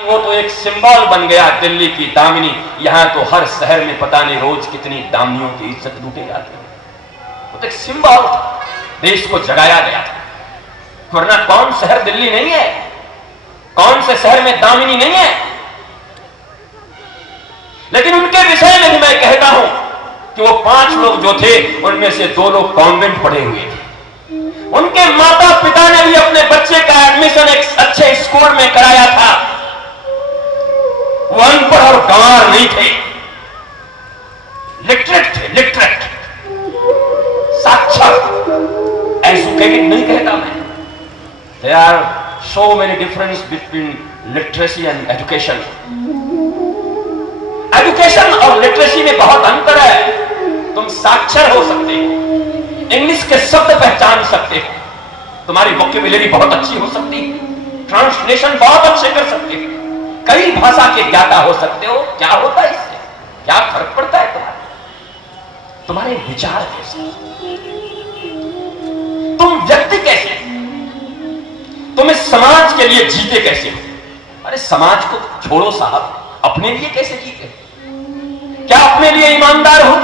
वो तो एक सिंबल बन गया दिल्ली की दामिनी। यहां तो हर शहर में पता नहीं रोज कितनी दामिनियों की इज्जत लूटे जाती है। वो तो एक सिंबल देश को जगाया गया था, वरना कौन शहर दिल्ली नहीं है, कौन से शहर में दामिनी नहीं है। लेकिन उनके विषय में भी मैं कहता हूं कि वो 5 लोग जो थे उनमें से 2 लोग कॉन्वेंट पढ़े हुए थे। उनके माता पिता ने भी अपने बच्चे का एडमिशन एक अच्छे स्कूल में कराया था। वो अनपढ़ और गंवार नहीं थे, लिटरेट थे, लिटरेट, साक्षर, एजुकेटेड नहीं कहता मैं। There are so many difference between literacy and education. Education और लिटरेसी में बहुत अंतर है। तुम साक्षर हो सकते हो, इंग्लिश के शब्द पहचान सकते हो, तुम्हारी वोकैबुलरी बहुत अच्छी हो सकती है, ट्रांसलेशन बहुत अच्छे कर सकते हो, कई भाषा के ज्ञाता हो सकते हो। क्या होता है इससे, क्या फर्क पड़ता है तुम्हारे विचार कैसे, तुम व्यक्ति कैसे, तुम इस समाज के लिए जीते कैसे हो। अरे समाज को छोड़ो साहब, अपने लिए कैसे जीते, क्या अपने लिए ईमानदार हो।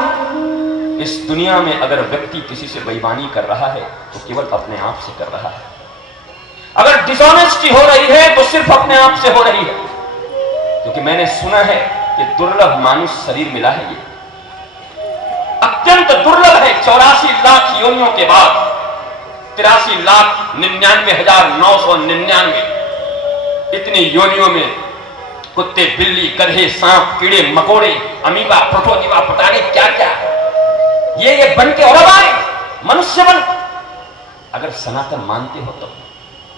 इस दुनिया में अगर व्यक्ति किसी से बेईमानी कर रहा है तो केवल अपने आप से कर रहा है। अगर डिसऑनेस्टी हो रही है तो सिर्फ अपने आप से हो रही है। क्योंकि मैंने सुना है कि दुर्लभ मानुष शरीर मिला है, ये अत्यंत दुर्लभ है। 84 लाख योनियों के बाद 83,99,999 इतनी योनियों में कुत्ते, बिल्ली, गधे, सांप, कीड़े, मकोड़े, अमीबा, प्रोटोजीवा, पता नहीं क्या क्या ये बन के और आए मनुष्य बन। अगर सनातन मानते हो तो,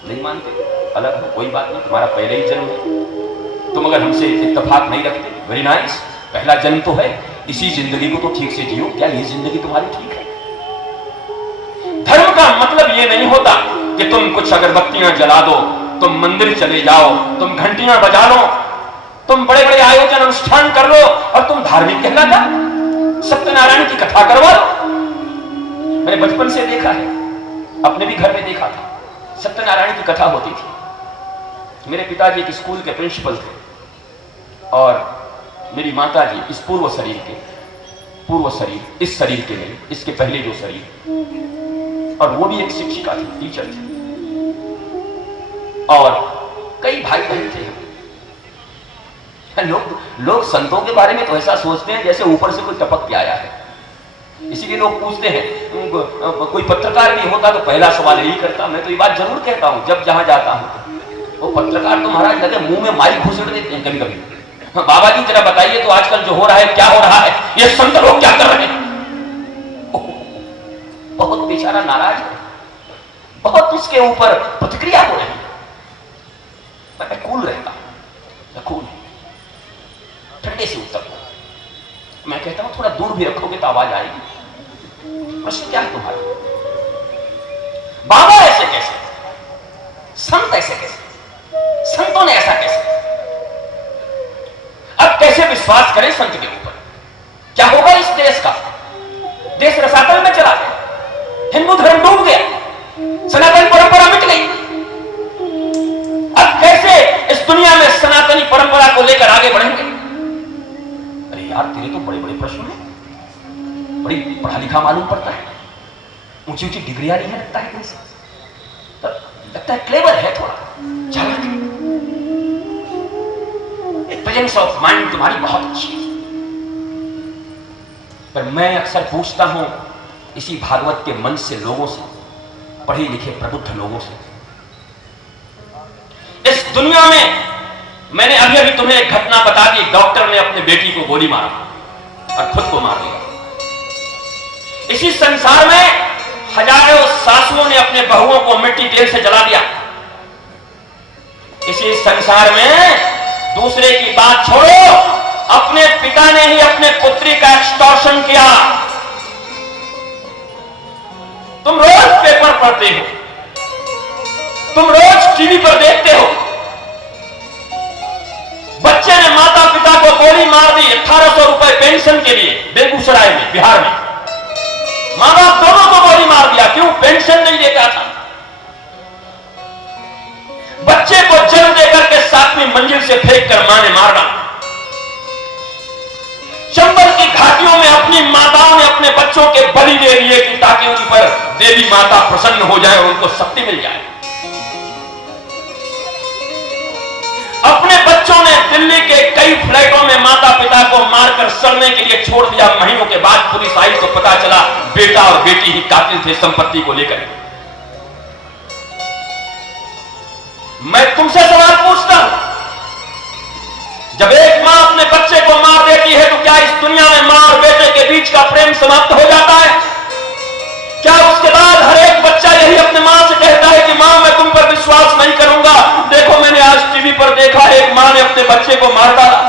नहीं मानते अलग हो, कोई बात नहीं, तुम्हारा पहले ही जन्म है। तुम अगर हमसे इत्तेफाक नहीं रखते, वेरी नाइस, पहला जन्म तो है, इसी जिंदगी को तो ठीक से जियो। क्या ये जिंदगी तुम्हारी ठीक है? धर्म का मतलब ये नहीं होता कि तुम कुछ अगरबत्तियां जला दो, तुम मंदिर चले जाओ, तुम घंटियां बजा लो, तुम बड़े बड़े आयोजन अनुष्ठान कर लो और तुम धार्मिक कहलाता। सत्यनारायण की कथा करवा लो। मैंने बचपन से देखा है, अपने भी घर में देखा था, सत्यनारायण की कथा होती थी। मेरे पिताजी एक स्कूल के प्रिंसिपल थे और मेरी माता जी इस पूर्व शरीर, इस शरीर के नहीं, इसके पहले जो शरीर, और वो भी एक शिक्षिका थी, टीचर थी, और कई भाई बहन थे। लोग संतों के बारे में तो ऐसा सोचते हैं जैसे ऊपर से कोई टपक के आया है। इसीलिए लोग पूछते हैं, कोई पत्रकार भी होता तो पहला सवाल यही करता। मैं तो ये बात जरूर कहता हूं जब जहां जाता हूं, वो पत्रकार तो महाराज लगे मुंह में माइक घुसेड़ देते हैं कभी कभी। बाबा जी जरा बताइए तो आजकल जो हो रहा है क्या हो रहा है, ये संत लोग क्या कर रहे हैं। बहुत बेचारा नाराज है, बहुत उसके ऊपर प्रतिक्रिया हो रही है। मैं कूल रहता हूं, कूल, ठंडे से उत्तर दो। मैं कहता हूं थोड़ा दूर भी रखोगे तो आवाज आएगी। प्रश्न क्या है तुम्हारा? बाबा ऐसे कैसे, संत ऐसे कैसे, संतों ने ऐसा कैसे? अब कैसे विश्वास करें संत के ऊपर? क्या होगा इस देश का? देश रसातल में चला गया, हिंदू धर्म डूब गया, सनातन परंपरा मिट गई। अब कैसे इस दुनिया में सनातनी परंपरा को लेकर आगे बढ़ेंगे? अरे यार, तेरे तो बड़े बड़े प्रश्न हैं, बड़ी पढ़ा लिखा मालूम पड़ता है, ऊंची ऊंची डिग्रियां नहीं है, लगता है कैसे, तो लगता है क्लेवर है, थोड़ा चालाक है, प्रेजेंस ऑफ माइंड तुम्हारी बहुत अच्छी है। पर मैं अक्सर पूछता हूं इसी भागवत के मन से, लोगों से, पढ़े लिखे प्रबुद्ध लोगों से, इस दुनिया में मैंने अभी तुम्हें एक घटना बता दी। डॉक्टर ने अपने बेटी को गोली मारा और खुद को मार लिया। इसी संसार में हजारों सासुओं ने अपने बहुओं को मिट्टी तेल से जला दिया। इसी संसार में दूसरे की बात छोड़ो, अपने पिता ने ही अपने पुत्री का एक्सटॉर्शन किया। तुम रोज पेपर पढ़ते हो, तुम रोज टीवी पर देखते हो, बच्चे ने माता पिता को गोली मार दी 1800 रुपए पेंशन के लिए बेगूसराय में, बिहार में। मां बाप दोनों को गोली मार दिया, क्यों? पेंशन नहीं देता था। बच्चे को जन्म देकर के 7वीं मंजिल से फेंक कर मां ने मार डाला। चंबल की घाटियों में अपनी माताओं ने अपने बच्चों के बलि दे दिए कि ताकि उन पर देवी माता प्रसन्न हो जाए और उनको शक्ति मिल जाए। अपने बच्चों ने दिल्ली के कई फ्लैटों में माता पिता को मारकर सड़ने के लिए छोड़ दिया। महीनों के बाद पुलिस आई तो पता चला बेटा और बेटी ही कातिल थे संपत्ति को लेकर। मैं तुमसे सवाल पूछता हूं, जब एक मां अपने बच्चे को मार देती है तो क्या इस दुनिया में मां और बेटे के बीच का प्रेम समाप्त हो जाता है? क्या उसके बाद हर एक बच्चा यही अपने मां से कहता है कि मां मैं तुम पर विश्वास नहीं करूंगा? देखो मैंने आज टीवी पर देखा एक मां ने अपने बच्चे को मार डाला।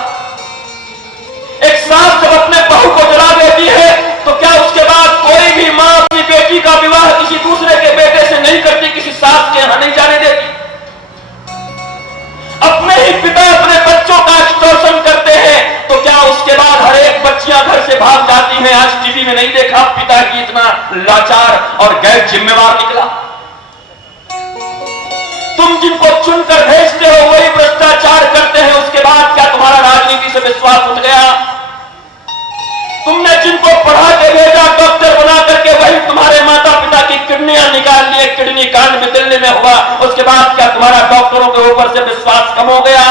एक सास जब अपने बहू को जला देती है तो क्या उसके बाद कोई भी मां अपनी बेटी का विवाह किसी दूसरे के बेटे से नहीं करती, किसी सास के यहां नहीं जाने देती? अपने ही पिता अपने बच्चों का एक्सटॉर्शन करते हैं तो क्या उसके बाद हर एक बच्चियां घर से भाग जाती हैं? आज टीवी में नहीं देखा पिता की इतना लाचार और गैर जिम्मेवार निकला? तुम जिनको चुनकर भेजते हो वही भ्रष्टाचार करते हैं, उसके बाद क्या तुम्हारा राजनीति से विश्वास उठ गया? तुमने जिनको पढ़ा के भेजा डॉक्टर बना करके वही तुम्हारे माता पिता की किडनियां निकाल लिए। किडनी कांड में दिल्ली में हुआ, उसके बाद क्या तुम्हारा डॉक्टरों के ऊपर से विश्वास कम हो गया?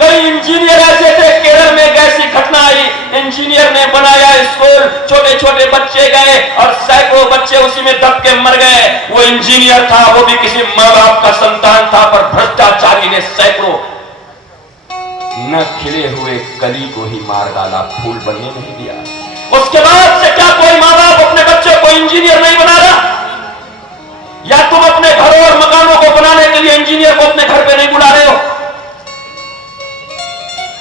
कई इंजीनियर ऐसे थे, केरल में एक ऐसी घटना आई, इंजीनियर ने बनाया स्कूल, छोटे छोटे बच्चे गए और सैकड़ों बच्चे उसी में दब के मर गए। वो इंजीनियर था, वो भी किसी मां बाप का संतान था, पर भ्रष्टाचारी ने सैकड़ों न खिले हुए कली को ही मार डाला, फूल बनने नहीं दिया। उसके बाद से क्या कोई मां बाप अपने बच्चे को इंजीनियर नहीं बना रहा? या तुम अपने घरों और मकानों को बनाने के लिए इंजीनियर को अपने घर पे नहीं बुला रहे हो?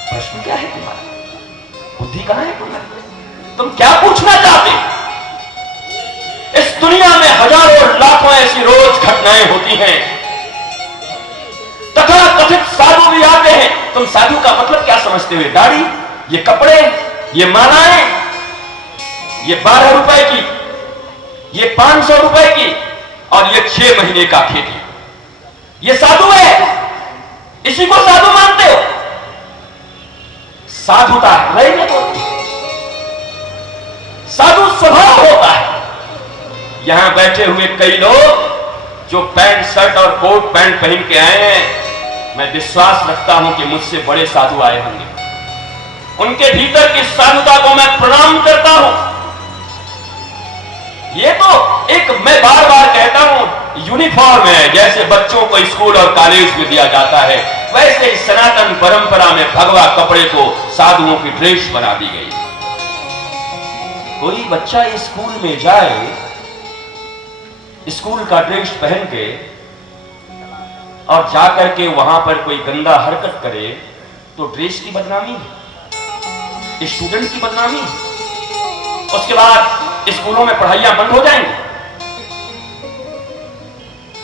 प्रश्न क्या है तुम्हारा? बुद्धि कहां है तुम्हारी? तुम क्या पूछना चाहते? इस दुनिया में हजारों लाखों ऐसी रोज घटनाएं होती हैं। तथा कथित साधु भी आते हैं। तुम साधु का मतलब क्या समझते हुए? दाढ़ी, ये कपड़े, ये मालाएं, ये 12 रुपए की, ये 500 रुपए की और ये 6 महीने का खेती, ये साधु है? इसी को साधु मानते हो? साधुता हृदय में होती है, साधु स्वभाव होता है। यहां बैठे हुए कई लोग जो पैंट शर्ट और कोट पैंट पहन के आए हैं, मैं विश्वास रखता हूं कि मुझसे बड़े साधु आए होंगे। उनके भीतर की साधुता को मैं प्रणाम करता हूं। ये तो एक, मैं बार बार कहता हूं, यूनिफॉर्म है। जैसे बच्चों को स्कूल और कॉलेज में दिया जाता है, वैसे ही सनातन परंपरा में भगवा कपड़े को साधुओं की ड्रेस बना दी गई। कोई बच्चा स्कूल में जाए स्कूल का ड्रेस पहन के और जाकर के वहां पर कोई गंदा हरकत करे तो ड्रेस की बदनामी, स्टूडेंट की बदनामी, उसके बाद स्कूलों में पढ़ाइयां बंद हो जाएंगी।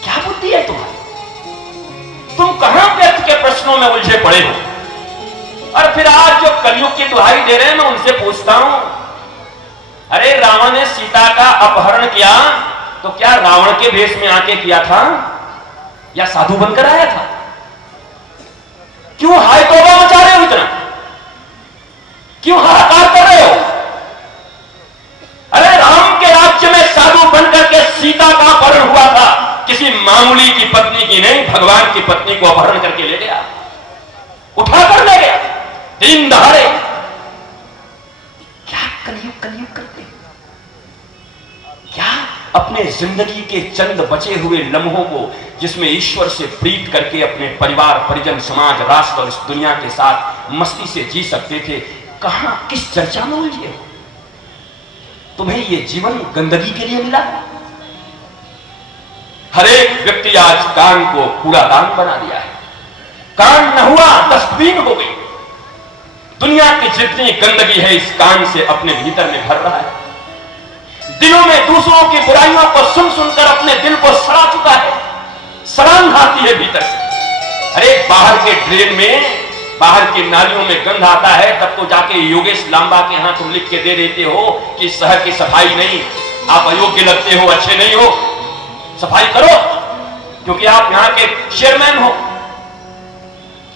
क्या बुद्धि है तुम्हारी? तुम कहां व्यर्थ के प्रश्नों में उलझे पड़े हो? और फिर आज जो कलयुग की दुहाई दे रहे हैं, मैं उनसे पूछता हूं, अरे रावण ने सीता का अपहरण किया तो क्या रावण के भेष में आके किया था या साधु बनकर आया था? क्यों हाय तौबा मचा रहे हो इतना? क्यों हाहाकार कर रहे हो? अरे राम के राज्य में साधु बनकर के सीता का अपहरण हुआ था, किसी मामूली की पत्नी की नहीं, भगवान की पत्नी को अपहरण करके ले गया, उठाकर ले गया दिन दहाड़े। क्या कलयुग कलयुग करते? क्या अपने जिंदगी के चंद बचे हुए लम्हों को, जिसमें ईश्वर से प्रीत करके अपने परिवार परिजन समाज राष्ट्र और इस दुनिया के साथ मस्ती से जी सकते थे, कहां किस चर्चा में उलझे हो? तुम्हें यह जीवन गंदगी के लिए मिला? हर एक व्यक्ति आज कान को कूड़ादान बना दिया है। कान न हुआ डस्टबिन हो गई। दुनिया की जितनी गंदगी है इस कान से अपने भीतर में भर रहा है। दिलों में दूसरों की बुराइयों को सुन सुनकर अपने दिल को सड़ा चुका है। सड़ान आती है भीतर से। अरे बाहर के ड्रेन में, बाहर की नालियों में गंध आता है, तब तो जाके योगेश लांबा के यहां तुम लिख के दे देते हो कि शहर की सफाई नहीं, आप अयोग्य लगते हो, अच्छे नहीं हो, सफाई करो, क्योंकि आप यहां के चेयरमैन हो।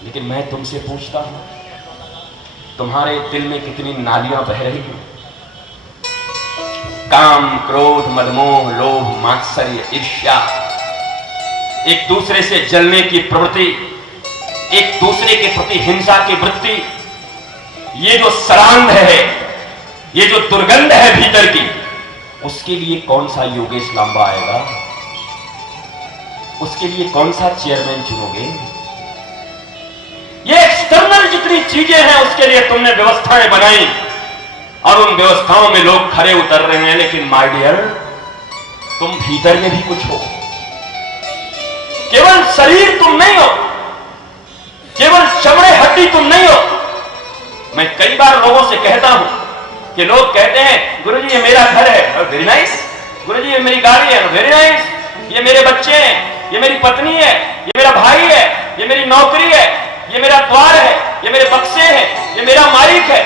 लेकिन मैं तुमसे पूछता हूं, तुम्हारे दिल में कितनी नालियां बह रही हैं? काम, क्रोध, मदमोह, लोभ, मात्सर्य, ईर्ष्या, एक दूसरे से जलने की प्रवृत्ति, एक दूसरे के प्रति हिंसा की वृत्ति, ये जो सरांध है, ये जो दुर्गंध है भीतर की, उसके लिए कौन सा योगेश लांबा आएगा? उसके लिए कौन सा चेयरमैन चुनोगे? ये एक्सटर्नल जितनी चीजें हैं उसके लिए तुमने व्यवस्थाएं बनाई और उन व्यवस्थाओं में लोग खरे उतर रहे हैं, लेकिन माय डियर, तुम भीतर में भी कुछ हो। केवल शरीर तुम नहीं हो, केवल चमड़े हड्डी तुम नहीं हो। मैं कई बार लोगों से कहता हूं कि लोग कहते हैं गुरुजी ये मेरा घर है, वेरी नाइस। गुरुजी ये मेरी गाड़ी है, वेरी नाइस। ये मेरे बच्चे हैं, ये मेरी पत्नी है, ये मेरा भाई है, ये मेरी नौकरी है, ये मेरा द्वार है, ये मेरे बक्से हैं, ये मेरा माइक है,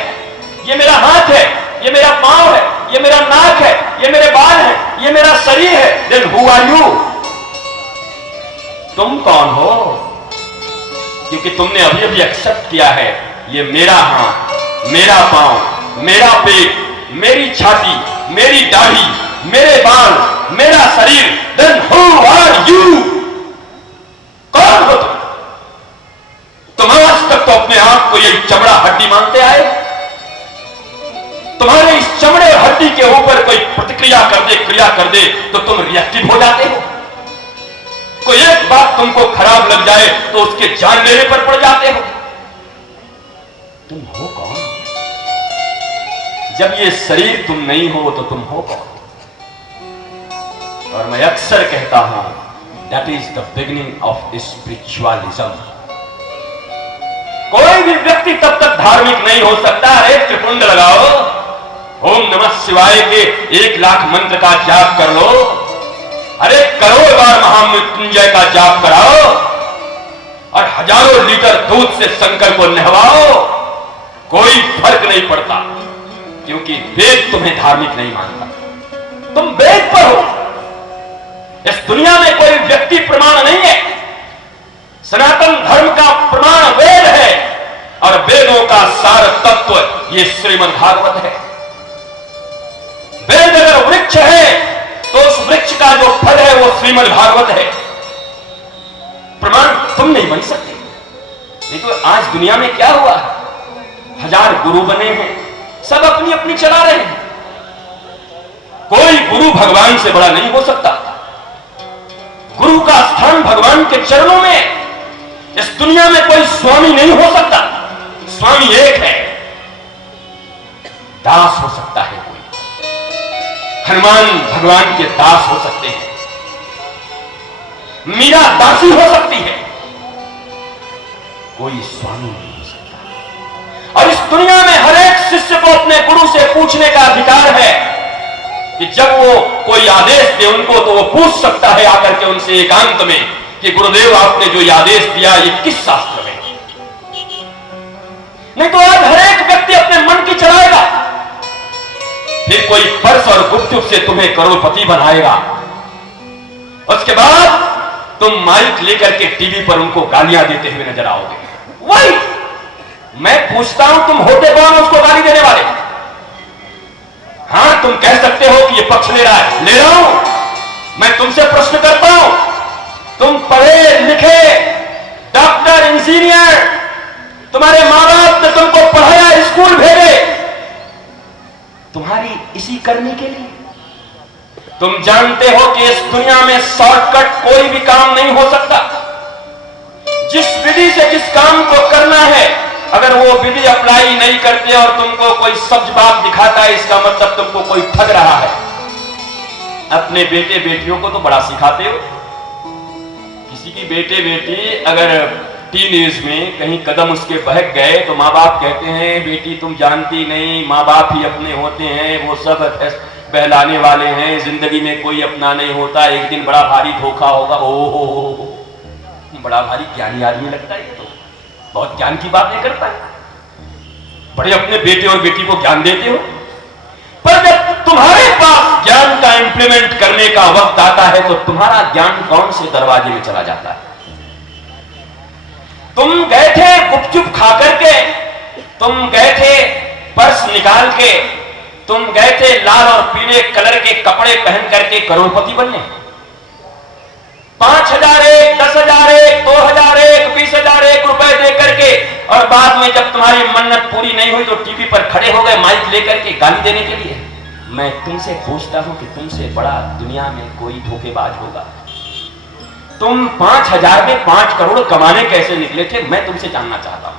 ये मेरा हाथ है, ये मेरा पांव है, ये मेरा नाक है, ये मेरे बाल है, ये मेरा शरीर है। Then who are you? तुम कौन हो? क्योंकि तुमने अभी अभी एक्सेप्ट किया है ये मेरा हाथ, मेरा पांव, मेरा पेट, मेरी छाती, मेरी दाढ़ी, मेरे बाल, मेरा शरीर। Then who are you? कौन हो तुम आज तक तो अपने आप को ये चमड़ा हड्डी मानते आए। तुम्हारे इस चमड़े और हड्डी के ऊपर कोई प्रतिक्रिया कर दे, क्रिया कर दे तो तुम रिएक्टिव हो जाते हो। कोई एक बात तुमको खराब लग जाए तो उसके जान लेने पर पड़ जाते हो। तुम हो कौन? जब ये शरीर तुम नहीं हो तो तुम हो कौन? और मैं अक्सर कहता हूं that is the beginning of spiritualism. कोई भी व्यक्ति तब तक धार्मिक नहीं हो सकता। अरे त्रिपुंड लगाओ, ओम नमः शिवाय के 1 लाख मंत्र का जाप कर लो, अरे करोड़ बार महामृत्युंजय का जाप कराओ और हजारों लीटर दूध से शंकर को नहवाओ, कोई फर्क नहीं पड़ता, क्योंकि वेद तुम्हें धार्मिक नहीं मानता। तुम वेद पर हो। इस दुनिया में कोई व्यक्ति प्रमाण नहीं है। सनातन धर्म का प्रमाण वेद है और वेदों का सार तत्व ये श्रीमद् भागवत है। वेद अगर वृक्ष है तो उस वृक्ष का जो फल है वो श्रीमद् भागवत है। प्रमाण तुम नहीं बन सकते। नहीं तो आज दुनिया में क्या हुआ? 1000 गुरु बने हैं, सब अपनी अपनी चला रहे हैं। कोई गुरु भगवान से बड़ा नहीं हो सकता। गुरु का स्थान भगवान के चरणों में। इस दुनिया में कोई स्वामी नहीं हो सकता। स्वामी एक है। दास हो सकता है कोई। हनुमान भगवान के दास हो सकते हैं, मीरा दासी हो सकती है, कोई स्वामी नहीं हो सकता। और इस दुनिया में हर एक शिष्य को अपने गुरु से पूछने का अधिकार है कि जब वो कोई आदेश दे उनको तो वो पूछ सकता है आकर के उनसे एकांत में कि गुरुदेव आपने जो आदेश दिया ये किस शास्त्र में? नहीं तो आज हर एक व्यक्ति अपने मन की चलाएगा। फिर कोई फर्श और गुपचुप से तुम्हें करोड़पति बनाएगा। उसके बाद तुम माइक लेकर के टीवी पर उनको गालियां देते हुए नजर आओगे। वही मैं पूछता हूं, तुम होते कौन उसको गाली देने वाले? हां, तुम कह सकते हो कि ये पक्ष ले रहा है, ले रहा हूं। मैं तुमसे प्रश्न करता हूं, तुम पढ़े लिखे डॉक्टर, इंजीनियर, तुम्हारे मां बाप ने तुमको पढ़ाया, स्कूल भेजे, तुम्हारी इसी करने के लिए। तुम जानते हो कि इस दुनिया में शॉर्टकट कोई भी काम नहीं हो सकता। जिस विधि से जिस काम को करना है, अगर वो विधि अप्लाई नहीं करते और तुमको कोई सब्ज बात दिखाता है, इसका मतलब तुमको कोई ठग रहा है। अपने बेटे बेटियों को तो बड़ा सिखाते हो। किसी की बेटे बेटी अगर टीन एज में कहीं कदम उसके बहक गए तो माँ बाप कहते हैं बेटी तुम जानती नहीं, माँ बाप ही अपने होते हैं, वो सब बहलाने वाले हैं, जिंदगी में कोई अपना नहीं होता, एक दिन बड़ा भारी धोखा होगा। ओहो, बड़ा भारी ज्ञानी आदमी लगता है, तो बहुत ज्ञान की बातें करता है, बड़े अपने बेटे और बेटी को ज्ञान देते हो। पर जब तुम्हारे पास ज्ञान का इंप्लीमेंट करने का वक्त आता है तो तुम्हारा ज्ञान कौन से दरवाजे में चला जाता है? तुम गए थे तुम गए थे पर्स निकाल के, तुम गए थे लाल और पीले कलर के कपड़े पहन करके करोड़पति बनने। 5,000 10,000 2,000 20,000 रुपए दे करके, और बाद में जब तुम्हारी मन्नत पूरी नहीं हुई तो टीवी पर खड़े हो गए माइक लेकर के गाली देने के लिए। मैं तुमसे पूछता हूं कि तुमसे बड़ा दुनिया में कोई धोखेबाज होगा? तुम 5,000 में 5 करोड़ कमाने कैसे निकले थे, मैं तुमसे जानना चाहता हूं।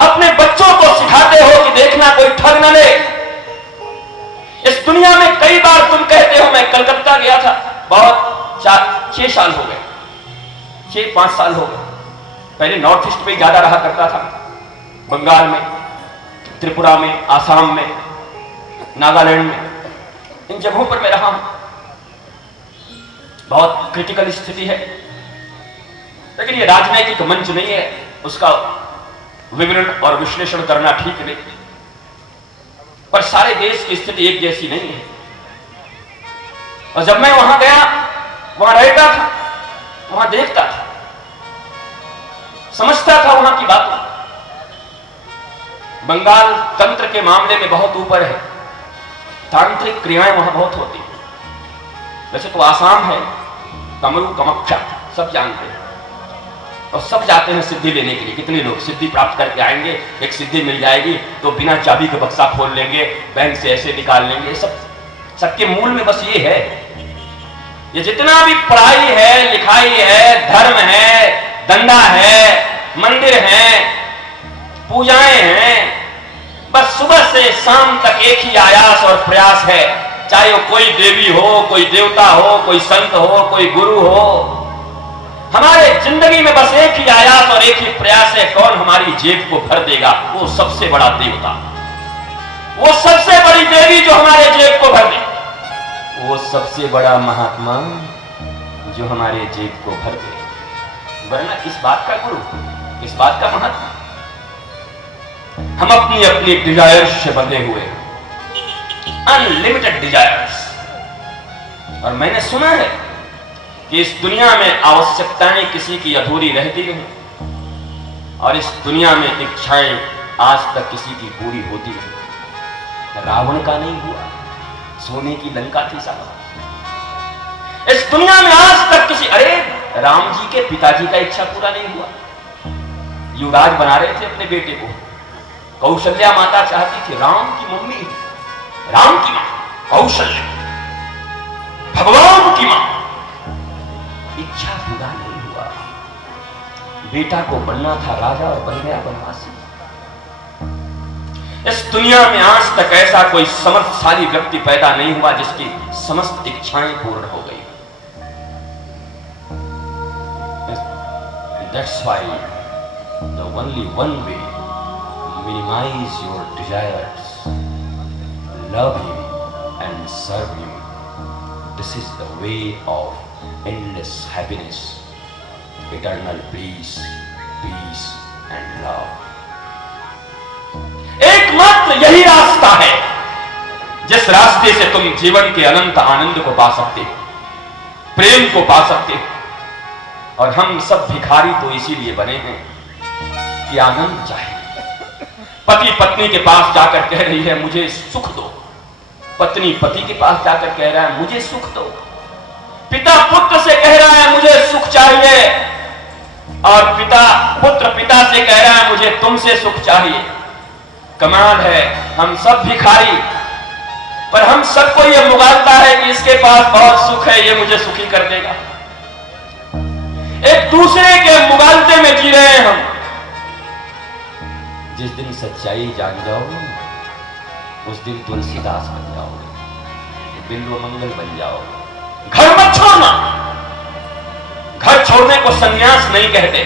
अपने बच्चों को सिखाते हो कि देखना कोई ठग न ले। इस दुनिया में कई बार तुम कहते हो, मैं कलकत्ता गया था, बहुत 6 साल हो गए, 6-5 साल हो गए। पहले नॉर्थ ईस्ट में ज्यादा रहा करता था, बंगाल में, त्रिपुरा में, आसाम में, नागालैंड में, इन जगहों पर मैं रहा हूं। बहुत क्रिटिकल स्थिति है, लेकिन ये राजनीतिक मंच नहीं है, उसका विवरण और विश्लेषण करना ठीक नहीं, पर सारे देश की स्थिति एक जैसी नहीं है। और जब मैं वहां गया, वहां रहता था, वहां देखता था, समझता था वहां की बात। बंगाल तंत्र के मामले में बहुत ऊपर है, तांत्रिक क्रियाएं वहां बहुत होती हैं। वैसे तो आसाम है, कमरू कमक्षा सब जानते हैं, और सब जाते हैं सिद्धि लेने के लिए। कितने लोग सिद्धि प्राप्त करके आएंगे, एक सिद्धि मिल जाएगी तो बिना चाबी का बक्सा खोल लेंगे, बैंक से ऐसे निकाल लेंगे। सबके मूल में बस ये है, ये जितना भी पढ़ाई है, लिखाई है, धर्म है, धंधा है, मंदिर है, पूजाएं हैं, बस सुबह से शाम तक एक ही आयास और प्रयास है। चाहे वो कोई देवी हो, कोई देवता हो, कोई संत हो, कोई गुरु हो, हमारे जिंदगी में बस एक ही आयास और एक ही प्रयास है, कौन हमारी जेब को भर देगा। वो सबसे बड़ा देवता, वो सबसे बड़ी देवी जो हमारे जेब को भर दे, वो सबसे बड़ा महात्मा जो हमारे जेब को भर दे। वरना किस बात का गुरु, किस बात का महात्मा? हम अपनी अपनी डिजायर्स से बंधे हुए, अनलिमिटेड डिजायर्स। और मैंने सुना है कि इस दुनिया में आवश्यकताएं किसी की अधूरी रहती हैं, और इस दुनिया में इच्छाएं आज तक किसी की पूरी होती नहीं। रावण का नहीं हुआ, सोने की लंका थी साहब। इस दुनिया में आज तक अरे राम जी के पिताजी का इच्छा पूरा नहीं हुआ, युवराज बना रहे थे अपने बेटे को। कौशल्या माता चाहती थी, राम की मम्मी, राम की मां कौशल्या, भगवान की मां, इच्छा पूरा नहीं हुआ। बेटा को बनना था राजा और बन गया बनवासी। इस दुनिया में आज तक ऐसा कोई समर्थशाली व्यक्ति पैदा नहीं हुआ जिसकी समस्त इच्छाएं पूर्ण हो गई। That's why the only one way, minimize your desires, love him and serve him. This is the way of endless happiness, eternal peace, peace and love. एकमात्र यही रास्ता है जिस रास्ते से तुम जीवन के अनंत आनंद को पा सकते हो, प्रेम को पा सकते हो। और हम सब भिखारी तो इसीलिए बने हैं कि आनंद चाहे। पति पत्नी के पास जाकर कह रही है मुझे सुख दो, पत्नी पति के पास जाकर कह रहा है मुझे सुख दो, पिता पुत्र से कह रहा है मुझे सुख चाहिए, और पुत्र पिता से कह रहा है मुझे तुमसे सुख चाहिए। कमाल है, हम सब भिखारी, पर हम सबको यह मुगालता है कि इसके पास बहुत सुख है, ये मुझे सुखी कर देगा। एक दूसरे के मुगालते में जी रहे हैं हम। जिस दिन सच्चाई जान जाओगे उस दिन तुलसीदास बन जाओगे, बिल्व मंगल बन जाओगे। घर मत छोड़ना। घर छोड़ने को सन्यास नहीं कहते,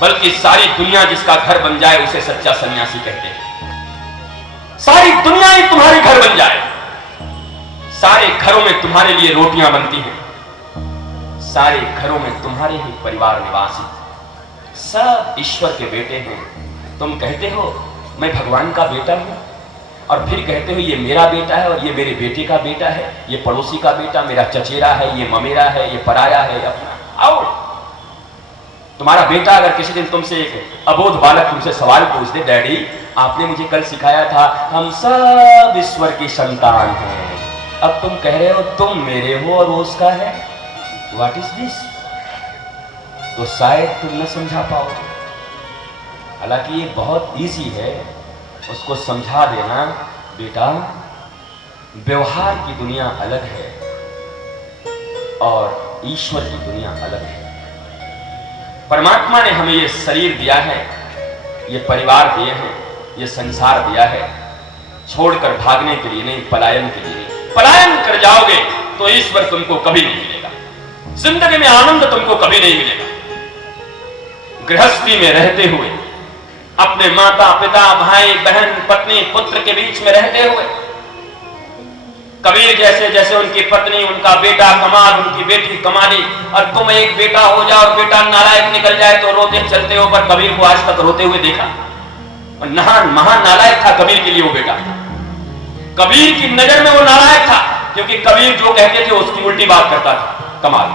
बल्कि सारी दुनिया जिसका घर बन जाए उसे सच्चा सन्यासी कहते हैं। सारी दुनिया ही तुम्हारी घर बन जाए, सारे घरों में तुम्हारे लिए रोटियां बनती हैं, सारे घरों में तुम्हारे ही परिवार निवासी, सब ईश्वर के बेटे हैं। तुम कहते हो मैं भगवान का बेटा हूं, और फिर कहते हो ये मेरा बेटा है और ये मेरे बेटे का बेटा है, ये पड़ोसी का बेटा, मेरा चचेरा है, ये ममेरा है, ये पराया है, अपना। आओ तुम्हारा बेटा अगर किसी दिन तुमसे, एक अबोध बालक तुमसे सवाल पूछ दे, डैडी आपने मुझे कल सिखाया था हम सब ईश्वर की संतान हैं, अब तुम कह रहे हो तुम मेरे हो और वो उसका है, व्हाट इज दिस? तो शायद तुम न समझा पाओ। हालांकि ये बहुत इजी है उसको समझा देना, बेटा व्यवहार की दुनिया अलग है और ईश्वर की दुनिया अलग है। परमात्मा ने हमें ये शरीर दिया है, ये परिवार दिए हैं, ये संसार दिया है, छोड़कर भागने के लिए नहीं, पलायन के लिए नहीं। पलायन कर जाओगे तो ईश्वर तुमको कभी नहीं मिलेगा, जिंदगी में आनंद तुमको कभी नहीं मिलेगा। गृहस्थी में रहते हुए, अपने माता पिता भाई बहन पत्नी पुत्र के बीच में रहते हुए, कबीर जैसे जैसे उनकी पत्नी उनका बेटा कमाल, उनकी बेटी कमाली, और तुम एक बेटा हो जाओ और बेटा नालायक निकल जाए तो रोते चलते हो। पर कबीर को आज तक रोते हुए देखा? और महान नालायक था कबीर के लिए वो बेटा। कबीर की नजर में वो नालायक था, क्योंकि कबीर जो कहते थे उसकी उल्टी बात करता था। कमाल,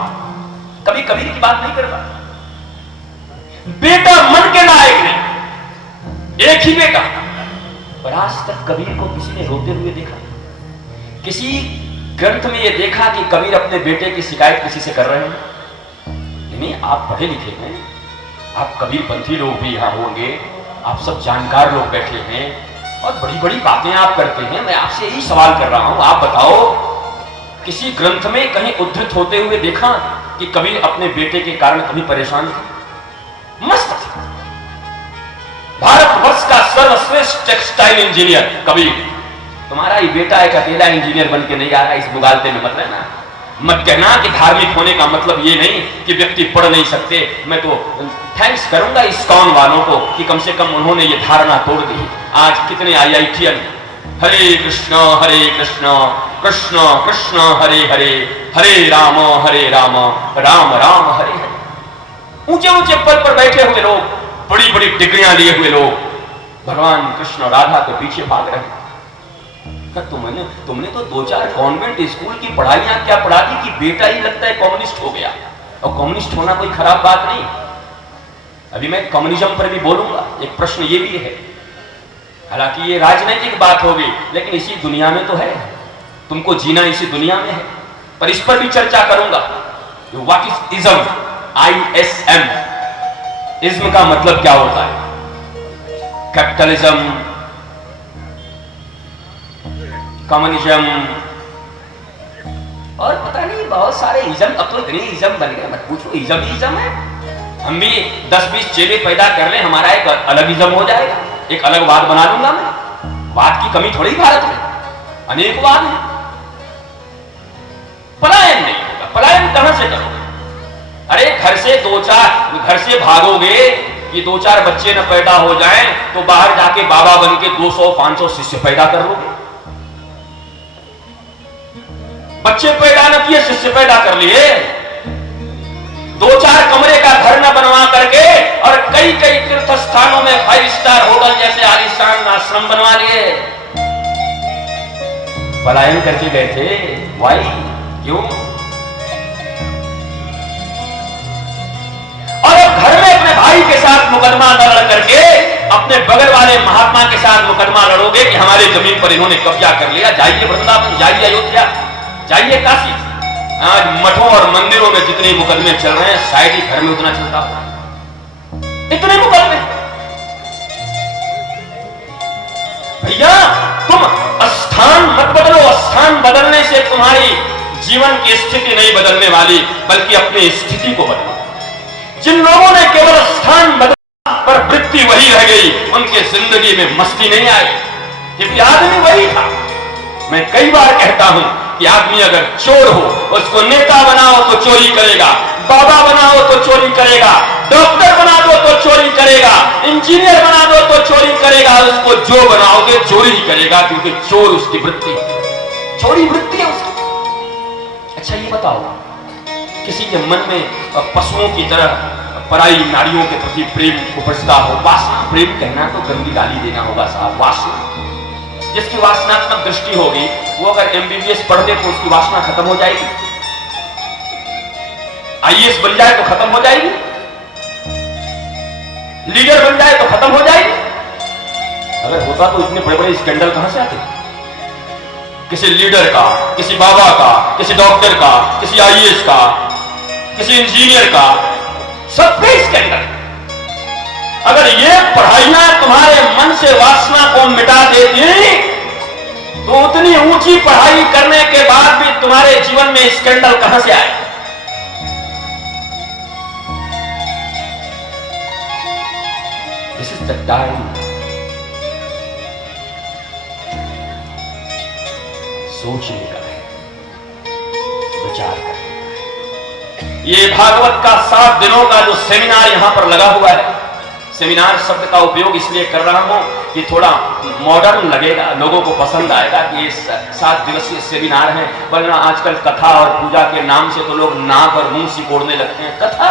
कभी कबीर की बात नहीं करता। बेटा मन के लायक नहीं, एक ही बेटा। पर आज तक कबीर को किसी ने रोते हुए देखा? किसी ग्रंथ में यह देखा कि कबीर अपने बेटे की शिकायत किसी से कर रहे हैं? नहीं, आप पढ़े लिखे हैं, आप कबीरपंथी लोग भी यहां होंगे, आप सब जानकार लोग बैठे हैं और बड़ी बड़ी बातें आप करते हैं। मैं आपसे यही सवाल कर रहा हूं, आप बताओ किसी ग्रंथ में कहीं उद्धृत होते हुए देखा कि कबीर अपने बेटे के कारण कभी परेशान थे? मस्त थे। भारतवर्ष का सर्वश्रेष्ठ टेक्सटाइल इंजीनियर कबीर। तुम्हारा ये बेटा एक अकेला इंजीनियर बन के नहीं आ रहा, इस मुगालते में मत रहना। मत कहना कि धार्मिक होने का मतलब ये नहीं कि व्यक्ति पढ़ नहीं सकते। मैं तो थैंक्स करूंगा इस्कॉन वालों को कि कम से कम उन्होंने ये धारणा तोड़ दी। आज कितने IITian हरे कृष्ण कृष्ण कृष्ण हरे हरे, हरे राम राम राम हरे हरे। ऊंचे ऊंचे पद पर बैठे हुए लोग, बड़ी बड़ी डिग्रियां लिए हुए लोग भगवान कृष्ण राधा के पीछे भाग रहे हैं। तुमने तो 2-4 कॉन्वेंट स्कूल की पढ़ाइयां क्या पढ़ा दी कि बेटा ही लगता है कम्युनिस्ट हो गया। और कम्युनिस्ट होना कोई खराब बात नहीं। अभी मैं कम्युनिज्म पर भी बोलूंगा, एक प्रश्न ये भी है। हालांकि ये राजनीतिक बात होगी, लेकिन इसी दुनिया में तो है, तुमको जीना इसी दुनिया में है। पर इस पर भी चर्चा करूंगा। What is ism? ISM, ism का मतलब क्या होता है? कैपिटलिज्म, कम्युनिज्म और पता नहीं बहुत सारे इज्म। अब तो इतने इज्म बन गए, मत पूछो। इज्म ही इज्म है। हम भी 10-20 चेले पैदा कर ले, हमारा एक अलग इज्म हो जाएगा, एक अलग वाद बना लूंगा मैं। वाद की कमी थोड़ी भारत में, अनेक वाद है। पलायन नहीं होगा। पलायन कहां से करोगे? अरे घर से भागोगे कि 2-4 बच्चे न पैदा हो जाएं तो बाहर जाके बाबा बन के 200-500 शिष्य पैदा कर लोगे। बच्चे पैदा न किए, शिष्य पैदा कर लिए। 2-4 कमरे का घर न बनवा करके और कई तीर्थ स्थानों में 5 स्टार होटल जैसे आलीशान आश्रम बनवा लिए। पलायन करके गए थे। वाई? क्यों? और अब घर में अपने भाई के साथ मुकदमा लड़ करके अपने बगल वाले महात्मा के साथ मुकदमा लड़ोगे कि हमारे जमीन पर इन्होंने कब्जा कर लिया। जाइए वृंदावन, जाइए अयोध्या, जाइए काशी। आज मठों और मंदिरों में जितने मुकदमे चल रहे हैं, शायद ही घर में उतना चलता होगा। इतने मुकदमे। भैया तुम स्थान मत बदलो। स्थान बदलने से तुम्हारी जीवन की स्थिति नहीं बदलने वाली, बल्कि अपनी स्थिति को बदलो। जिन लोगों ने केवल स्थान बदला पर वृत्ति वही रह गई, उनके जिंदगी में मस्ती नहीं आई, क्योंकि आदमी वही था। मैं कई बार कहता हूं कि आदमी अगर चोर हो, उसको नेता बनाओ तो चोरी करेगा, बाबा बनाओ तो चोरी करेगा, डॉक्टर बना दो तो चोरी करेगा, इंजीनियर बना दो तो चोरी करेगा। उसको जो बनाओगे चोरी ही करेगा, क्योंकि चोर उसकी वृत्ति, चोरी वृत्ति है उसकी। अच्छा ये बताओ, किसी के मन में पशुओं की तरह पराई नारियों के प्रति प्रेम उपजता हो, वासना, प्रेम कहना तो गंदी गाली देना होगा साहब, वासना। जिसकी वासनात्मक दृष्टि होगी वो अगर MBBS पढ़ दे तो उसकी वासना खत्म हो जाएगी। IAS बन जाए तो खत्म हो जाएगी। लीडर बन जाए तो खत्म हो जाएगी। अगर होता तो इतने बड़े बड़े स्कैंडल कहां से आते? किसी लीडर का, किसी बाबा का, किसी डॉक्टर का, किसी आईएएस का, किसी इंजीनियर का, सब पे स्कैंडल। अगर ये पढ़ाइयां तुम्हारे मन से वासना को मिटा देती तो उतनी ऊंची पढ़ाई करने के बाद भी तुम्हारे जीवन में स्कैंडल कहां से आए? This is the time. सोचने का है, विचार करने का है। ये भागवत का 7 दिनों का जो सेमिनार यहां पर लगा हुआ है, सेमिनार शब्द का उपयोग इसलिए कर रहा हूं कि थोड़ा मॉडर्न लगेगा, लोगों को पसंद आएगा कि ये 7 दिवसीय सेमिनार है। वरना आजकल कथा और पूजा के नाम से तो लोग नाक और मुंह सिकोड़ने लगते हैं। कथा,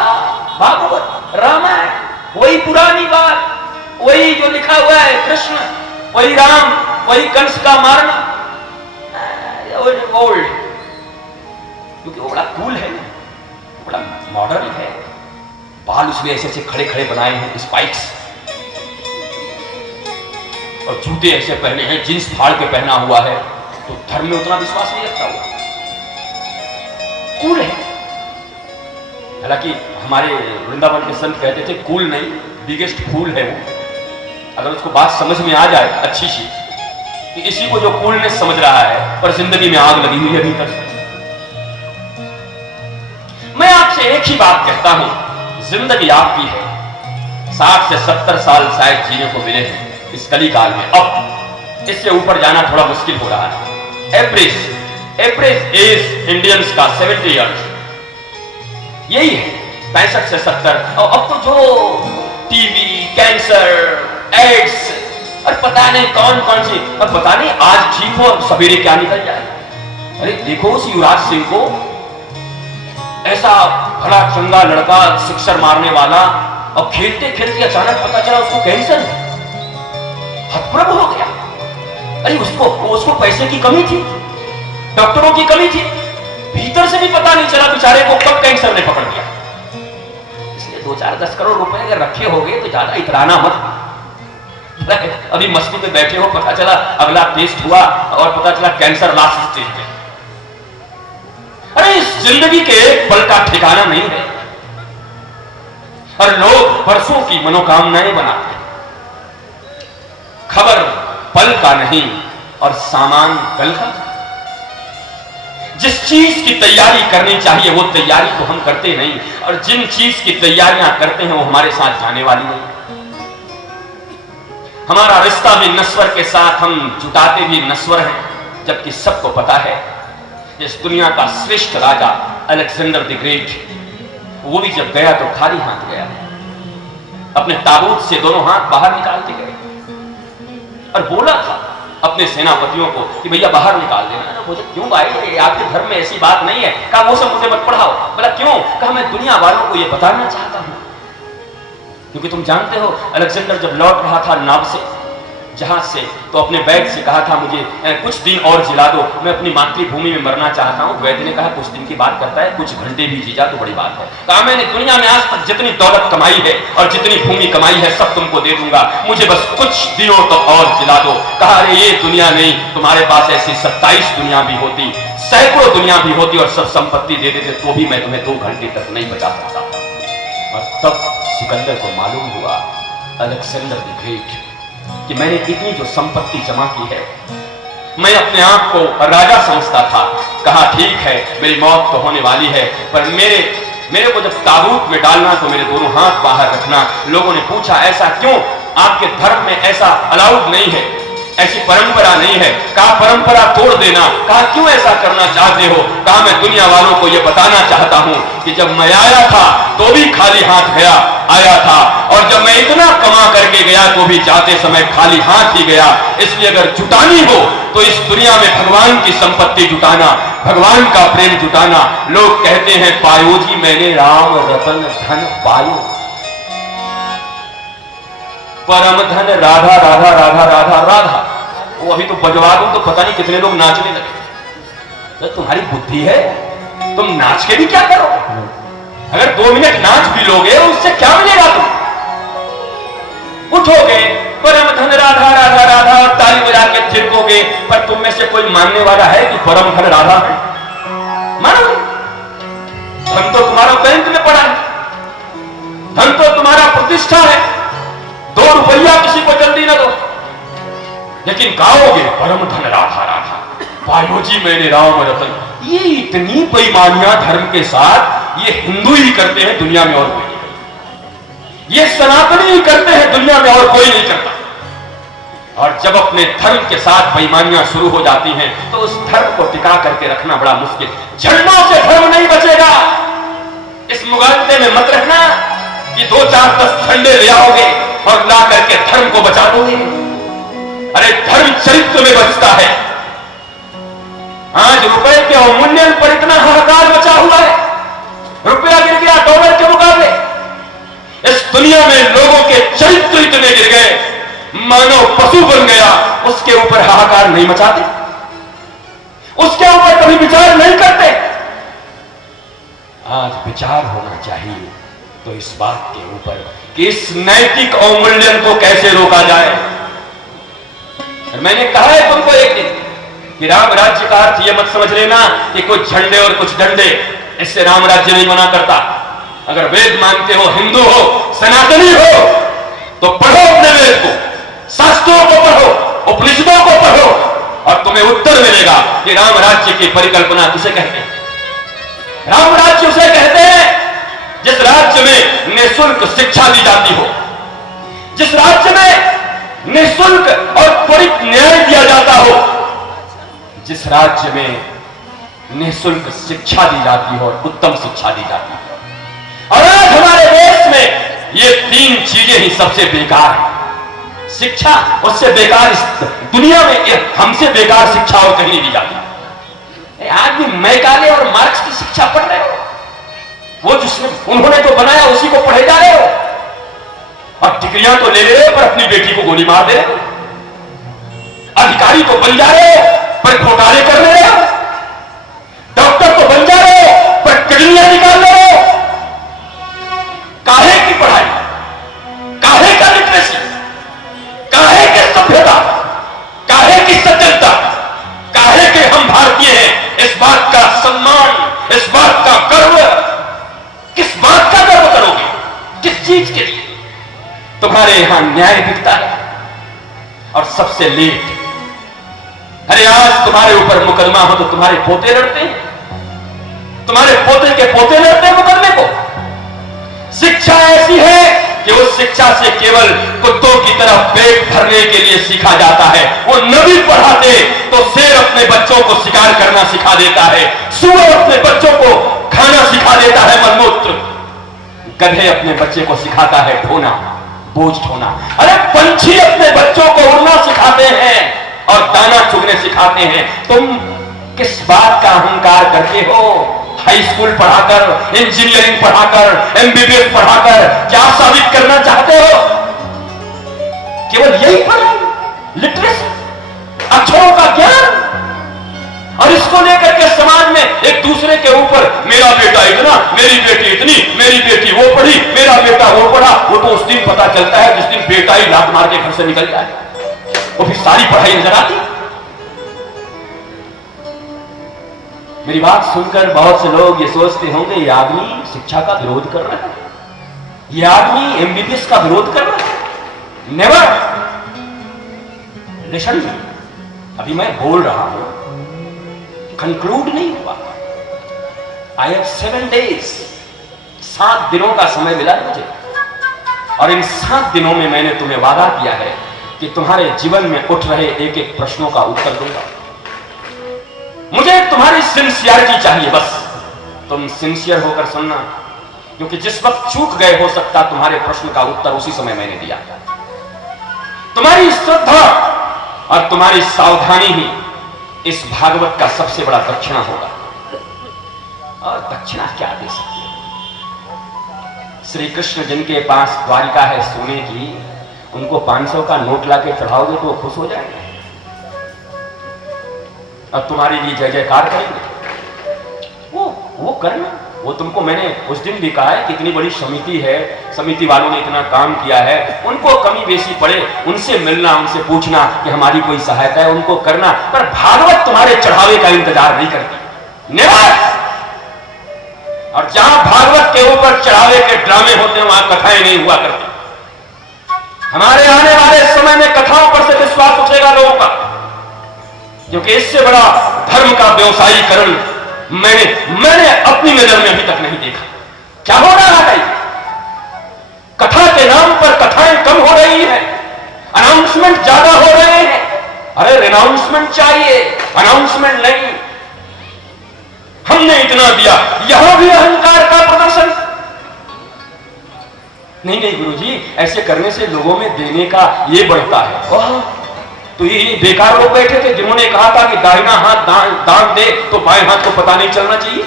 भागवत, रामायण, वही पुरानी बात, वही जो लिखा हुआ है, कृष्ण, वही राम, वही कंस का मारना, ओल्ड, क्योंकि वो बड़ा कूल है, बड़ा मॉडर्न है। बाल उसने ऐसे ऐसे खड़े खड़े बनाए हैं, स्पाइक्स, और जूते ऐसे पहने हैं, जींस फाड़ के पहना हुआ है, तो धर्म में उतना विश्वास नहीं रखता हुआ, कूल है। हालांकि हमारे वृंदावन के संत कहते थे कूल नहीं, बिगेस्ट फूल है वो। अगर उसको बात समझ में आ जाए अच्छी सी कि इसी को जो कूलनेस समझ रहा है, पर जिंदगी में आग लगी हुई है भीतर से। मैं आपसे एक ही बात कहता हूं, जिंदगी आपकी है। 60 से 70 साल शायद जीने को मिले हैं इस कलिकाल में। अब इससे ऊपर जाना थोड़ा मुश्किल हो रहा है। एवरेज एज इंडियंस का 70 इयर्स यही है, 65 से 70। और अब तो जो टीबी, कैंसर, एड्स और पता नहीं कौन कौन सी, और पता नहीं आज ठीक हो और सवेरे क्या निकल जाए। अरे देखो उस युवराज सिंह को, ऐसा भला चंगा लड़का, सिक्सर मारने वाला, और खेलते खेलते अचानक पता चला उसको कैंसर है। हतप्रभ हो गया। अरे उसको पैसे की कमी थी, डॉक्टरों की कमी थी, भीतर से भी पता नहीं चला बेचारे को कब कैंसर ने पकड़ लिया। इसलिए 2-4-10 करोड़ रुपए अगर रखे होंगे तो ज्यादा इतराना मत। अभी मस्ती में बैठे हो, पता चला अगला टेस्ट हुआ और पता चला कैंसर लास्ट स्टेज पे। अरे इस जिंदगी के पल का ठिकाना नहीं है, और लोग वर्षों की मनोकामनाएं बनाते हैं। खबर पल का नहीं और सामान कल का। जिस चीज की तैयारी करनी चाहिए वो तैयारी तो हम करते नहीं, और जिन चीज की तैयारियां करते हैं वो हमारे साथ जाने वाली नहीं। हमारा रिश्ता भी नश्वर के साथ, हम जुटाते भी नश्वर हैं, जबकि सबको पता है इस दुनिया का श्रेष्ठ राजा अलेक्जेंडर द ग्रेट, वो भी जब गया तो खाली हाथ गया। अपने ताबूत से दोनों हाथ बाहर निकाल के गए और बोला था अपने सेनापतियों को कि भैया बाहर निकाल देना। मुझे क्यों भाई, आपके धर्म में ऐसी बात नहीं है। कहा वो सब मुझे मत पढ़ाओ। बोला क्यों? कहा मैं दुनिया वालों को ये बताना चाहता हूं, क्योंकि तुम जानते हो अलेक्जेंडर जब लौट रहा था नाव से, जहाज से, तो अपने बैग से कहा था मुझे कुछ दिन और जिला दो, मैं अपनी मातृभूमि में मरना चाहता हूं। वैद्य ने कहा कुछ दिन की बात करता है, कुछ घंटे भी जी जा तो बड़ी बात है। कहा मैंने दुनिया में आज तक जितनी दौलत कमाई है और जितनी भूमि कमाई है सब तुमको दे दूंगा, मुझे बस कुछ दिनों तक और जिला दो। कहा अरे ये दुनिया नहीं, तुम्हारे पास ऐसी 27 दुनिया भी होती, सैकड़ों दुनिया भी होती और सब संपत्ति दे देते तो भी मैं तुम्हें 2 घंटे तक नहीं बचा सकता। और तब सिकंदर को मालूम हुआ, अलेक्जेंडर द ग्रेट, कि मैंने इतनी जो संपत्ति जमा की है, मैं अपने आप को राजा समझता था। कहा ठीक है मेरी मौत तो होने वाली है, पर मेरे को जब ताबूत में डालना तो मेरे दोनों हाथ बाहर रखना। लोगों ने पूछा ऐसा क्यों, आपके धर्म में ऐसा अलाउड नहीं है, ऐसी परंपरा नहीं है। कहा परंपरा तोड़ देना। कहा क्यों ऐसा करना चाहते हो? कहा मैं दुनिया वालों को यह बताना चाहता हूं कि जब मैं आया था तो भी खाली हाथ आया था, और जब मैं इतना कमा करके गया तो भी जाते समय खाली हाथ ही गया। इसलिए अगर जुटानी हो तो इस दुनिया में भगवान की संपत्ति जुटाना, भगवान का प्रेम जुटाना। लोग कहते हैं पायो जी मैंने राम रतन धन पायो, परम धन राधा राधा राधा राधा राधा। वो अभी तो बजवा दूं तो पता नहीं कितने लोग नाचने लगे। तो तुम्हारी बुद्धि है, तुम नाच के भी क्या करो? अगर 2 मिनट नाच भी लोगे उससे क्या मिलेगा? तुम उठोगे परम धन राधा राधा राधा और ताली बजा के थिरकोगे, पर तुम में से कोई मानने वाला है कि परम धन राधा है? मानो धन तो तुम्हारा बैंक में पड़ा है, धन तो तुम्हारा प्रतिष्ठा है, 2 रुपया किसी को जल्दी ना दो, लेकिन गाओगे परम धन राधा राधा पायो जी मैंने राम रतन। ये इतनी बेईमानियां धर्म के साथ ये हिंदू ही करते हैं, दुनिया में और कोई नहीं करता। ये सनातनी ही करते हैं, दुनिया में और कोई नहीं करता। और जब अपने धर्म के साथ बेईमानियां शुरू हो जाती हैं तो उस धर्म को टिका करके रखना बड़ा मुश्किल। झंडों से धर्म नहीं बचेगा। इस मुगालते में मत रखना कि 2 4 10 झंडे ले आओगे और ला करके धर्म को बचा दोगे। अरे धर्म चरित्र में बचता है। आज रुपए के अवमूल्यन पर इतना हाहाकार मचा हुआ है, रुपया गिर गया डॉलर के मुकाबले। इस दुनिया में लोगों के चरित्र इतने गिर गए, मानव पशु बन गया। उसके ऊपर हाहाकार नहीं मचाते, उसके ऊपर कभी विचार नहीं करते। आज विचार होना चाहिए तो इस बात के ऊपर कि इस नैतिक अवमूल्यन को कैसे रोका जाए। और मैंने कहा है तुमको एक दिन कि राम राज्य का अर्थ यह मत समझ लेना कि कुछ झंडे और कुछ डंडे, इससे राम राज्य नहीं बना करता। अगर वेद मानते हो, हिंदू हो, सनातनी हो, तो पढ़ो अपने वेद को, शास्त्रों को पढ़ो, उपनिषदों को पढ़ो और तुम्हें उत्तर मिलेगा कि राम राज्य की परिकल्पना किसे कहते हैं। राम राज्य उसे कहते हैं जिस राज्य में निःशुल्क शिक्षा दी जाती हो, जिस राज्य में निःशुल्क और त्वरित न्याय दिया जाता हो, जिस राज्य में निःशुल्क शिक्षा दी जाती हो और उत्तम शिक्षा दी जाती हो। और आज हमारे देश में ये 3 चीजें ही सबसे बेकार है। शिक्षा उससे बेकार इस दुनिया में, हमसे बेकार शिक्षा और कहीं नहीं दी जाती। आज भी मैकाले और मार्क्स की शिक्षा पढ़ रहे हो, वो जिसने उन्होंने जो बनाया उसी को पढ़े जा रहे हो, और डिग्रियां तो ले रहे हो पर अपनी बेटी को गोली मार दे रहे हो। अधिकारी तो बन जा रहे हो पर घोटाले कर रहे हो, डॉक्टर तो बन जा रहे हो पर किडनियां निकाल रहे हो। काहे की पढ़ाई, काहे का लिटरेसी, काहे के सभ्यता, काहे की सज्जनता, काहे के हम भारतीय हैं। इस बात का सम्मान, इस बात का गर्व, किस बात का गर्व करोगे, किस चीज के लिए? तुम्हारे यहां न्याय बिकता है और सबसे लेट। अरे आज तुम्हारे ऊपर मुकदमा हो तो तुम्हारे पोते लड़ते हैं, तुम्हारे पोते के पोते लड़ते हैं मुकदमे को। शिक्षा ऐसी है कि उस शिक्षा से केवल कुत्तों की तरह पेट भरने के लिए सीखा जाता है। वो नबी पढ़ाते तो शेर अपने बच्चों को शिकार करना सिखा देता है, सूअर अपने बच्चों को खाना सिखा देता है, मलमूत्र। गधे अपने बच्चे को सिखाता है ढोना, बोझ ढोना। अरे पंछी अपने बच्चों को उड़ना सिखाते हैं और दाना चुगने सिखाते हैं। तुम किस बात का अहंकार करते हो? हाई स्कूल पढ़ाकर, इंजीनियरिंग पढ़ाकर, एमबीबीएस पढ़ाकर क्या साबित करना चाहते हो? केवल यही पढ़ाई, लिटरेसी, अक्षरों का ज्ञान, और इसको लेकर के समाज में एक दूसरे के ऊपर मेरा बेटा इतना, मेरी बेटी इतनी, मेरी बेटी वो पढ़ी, मेरा बेटा वो पढ़ा। वो तो उस दिन पता चलता है जिस दिन बेटा ही लात मार के घर से निकल जाए, वो फिर सारी पढ़ाई नजर आती। मेरी बात सुनकर बहुत से लोग ये सोचते होंगे ये आदमी शिक्षा का विरोध कर रहा है, ये आदमी एमबीबीएस का विरोध कर रहा है। Never listen. अभी मैं बोल रहा हूं, कंक्लूड नहीं हुआ। आई हैव 7 days, 7 दिनों का समय मिला है मुझे, और इन 7 दिनों में मैंने तुम्हें वादा किया है कि तुम्हारे जीवन में उठ रहे एक एक प्रश्नों का उत्तर दूंगा। मुझे तुम्हारी सिंसियरिटी चाहिए, बस तुम सिंसियर होकर सुनना, क्योंकि जिस वक्त चूक गए हो सकता तुम्हारे प्रश्न का उत्तर उसी समय मैंने दिया। तुम्हारी श्रद्धा और तुम्हारी सावधानी ही इस भागवत का सबसे बड़ा दक्षिणा होगा। और दक्षिणा क्या दे सकते हो? श्री कृष्ण जिनके पास द्वारिका है सोने की, उनको 500 का नोट लाके चढ़ाओगे तो वो खुश हो जाएंगे और तुम्हारे लिए जय जयकार करेंगे। वो करना वो तुमको मैंने उस दिन भी कहा है, कितनी बड़ी समिति है, समिति वालों ने इतना काम किया है, उनको कमी बेसी पड़े उनसे मिलना, उनसे पूछना कि हमारी कोई सहायता है, उनको करना। पर भागवत तुम्हारे चढ़ावे का इंतजार नहीं करती, निवास। और जहां भागवत के ऊपर चढ़ावे के ड्रामे होते हैं वहां कथाएं नहीं हुआ करती। हमारे आने वाले समय में कथाओं पर से विश्वास उठेगा लोगों का, क्योंकि इससे बड़ा धर्म का व्यवसायीकरण मैंने अपनी नजर में अभी तक नहीं देखा। क्या हो रहा है? कथा के नाम पर कथाएं कम हो रही है, अनाउंसमेंट ज्यादा हो रहे हैं। अरे रिनाउंसमेंट चाहिए, अनाउंसमेंट नहीं। हमने इतना दिया, यहां भी अहंकार का प्रदर्शन। नहीं गुरुजी, ऐसे करने से लोगों में देने का ये बढ़ता है। तो ये बेकार लोग बैठे थे जिन्होंने कहा था कि दाहिना हाथ दान दे तो बाएं हाथ को पता नहीं चलना चाहिए।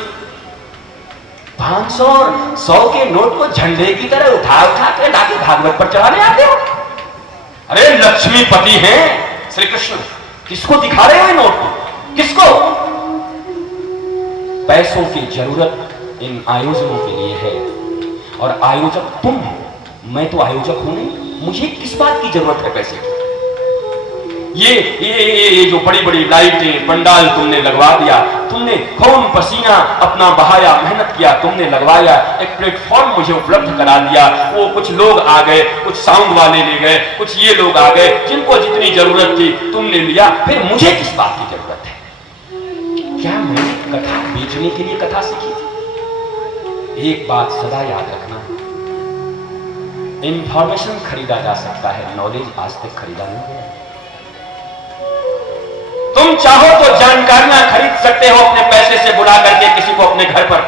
500 और 100 के नोट को झंडे की तरह उठा के लाके भागवत पर चढ़ाने आते हो। अरे लक्ष्मीपति हैं श्री कृष्ण, किसको दिखा रहे हो नोट को? किसको? पैसों की जरूरत इन आयोजनों के लिए है, और आयोजक तुम हो, मैं तो आयोजक हूं नहीं। मुझे किस बात की जरूरत है पैसे की? ये जो बड़ी बड़ी लाइटें पंडाल तुमने लगवा दिया, तुमने खून पसीना अपना बहाया, मेहनत किया, तुमने लगवाया, एक प्लेटफॉर्म मुझे उपलब्ध करा दिया। वो कुछ लोग आ गए, कुछ साउंड वाले ले गए, कुछ ये लोग आ गए, जिनको जितनी जरूरत थी तुमने लिया। फिर मुझे किस बात की जरूरत है? क्या मैंने कथा बेचने के लिए कथा सीखी थी? एक बात सदा याद रखना, इंफॉर्मेशन खरीदा जा सकता है, नॉलेज आज तक खरीदा नहीं गया। तुम चाहो तो जानकारियां खरीद सकते हो अपने पैसे से बुला करके किसी को अपने घर पर,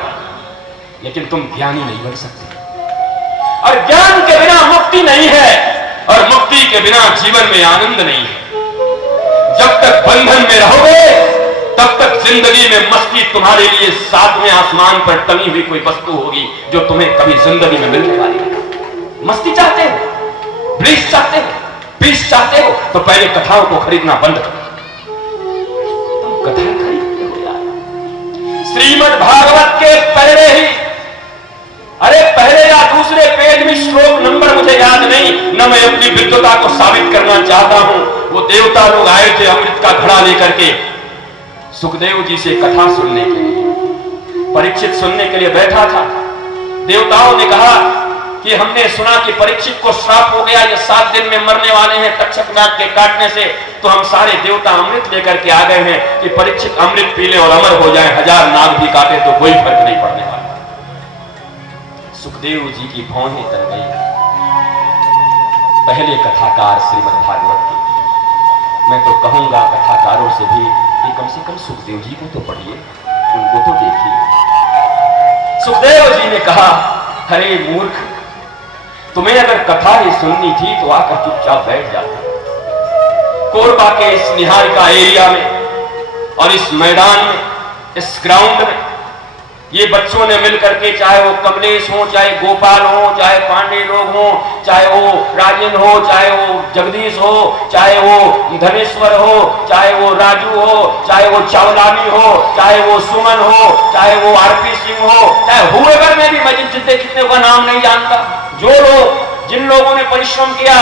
लेकिन तुम ज्ञानी नहीं बन सकते। और ज्ञान के बिना मुक्ति नहीं है, और मुक्ति के बिना जीवन में आनंद नहीं है। जब तक बंधन में रहोगे तब तक जिंदगी में मस्ती तुम्हारे लिए सातवें आसमान पर टंगी हुई कोई वस्तु होगी जो तुम्हें कभी जिंदगी में मिलने वाली है। मस्ती चाहते हो, ब्लिस चाहते हो, पीस चाहते हो, तो पहले कथाओं को खरीदना बंद करो। कथा खरीदते हो यार। श्रीमद् भागवत के पहले या दूसरे पेज में श्लोक नंबर मुझे याद नहीं, न मैं अपनी विद्वता को साबित करना चाहता हूं। वो देवता लोग आए थे अमृत का घड़ा लेकर के सुखदेव जी से कथा सुनने के लिए। परीक्षित सुनने के लिए बैठा था। देवताओं ने कहा कि हमने सुना कि परीक्षित को श्राप हो गया, ये 7 दिन में मरने वाले हैं तक्षक नाग के काटने से, तो हम सारे देवता अमृत लेकर के आ गए हैं कि परीक्षित अमृत पी ले और अमर हो जाए, 1000 नाग भी काटे तो कोई फर्क नहीं पड़ने वाला। सुखदेव जी की भौहें तर गई। पहले कथाकार श्रीमद् भागवत की, मैं तो कहूंगा कथाकारों से भी कि कम से कम सुखदेव जी को तो पढ़िए, उनको तो देखिए। सुखदेव जी ने कहा, अरे मूर्ख, तुम्हें अगर कथा ही सुननी थी तो आकर चुपचाप बैठ जाता। कोरबा के इस निहारिका एरिया में और इस मैदान में, इस ग्राउंड में ये बच्चों ने मिलकर के, चाहे वो कमलेश हो, चाहे गोपाल हो, चाहे पांडे लोग हो, चाहे वो राजेंद्र हो, चाहे वो जगदीश हो, चाहे वो धनेश्वर हो, चाहे वो राजू हो, चाहे वो चावलानी हो, चाहे वो सुमन हो, चाहे वो आरपी सिंह हो, चाहे हुएवर में भी, मैं जितने का नाम नहीं जानता, जो लोग जिन लोगों ने परिश्रम किया,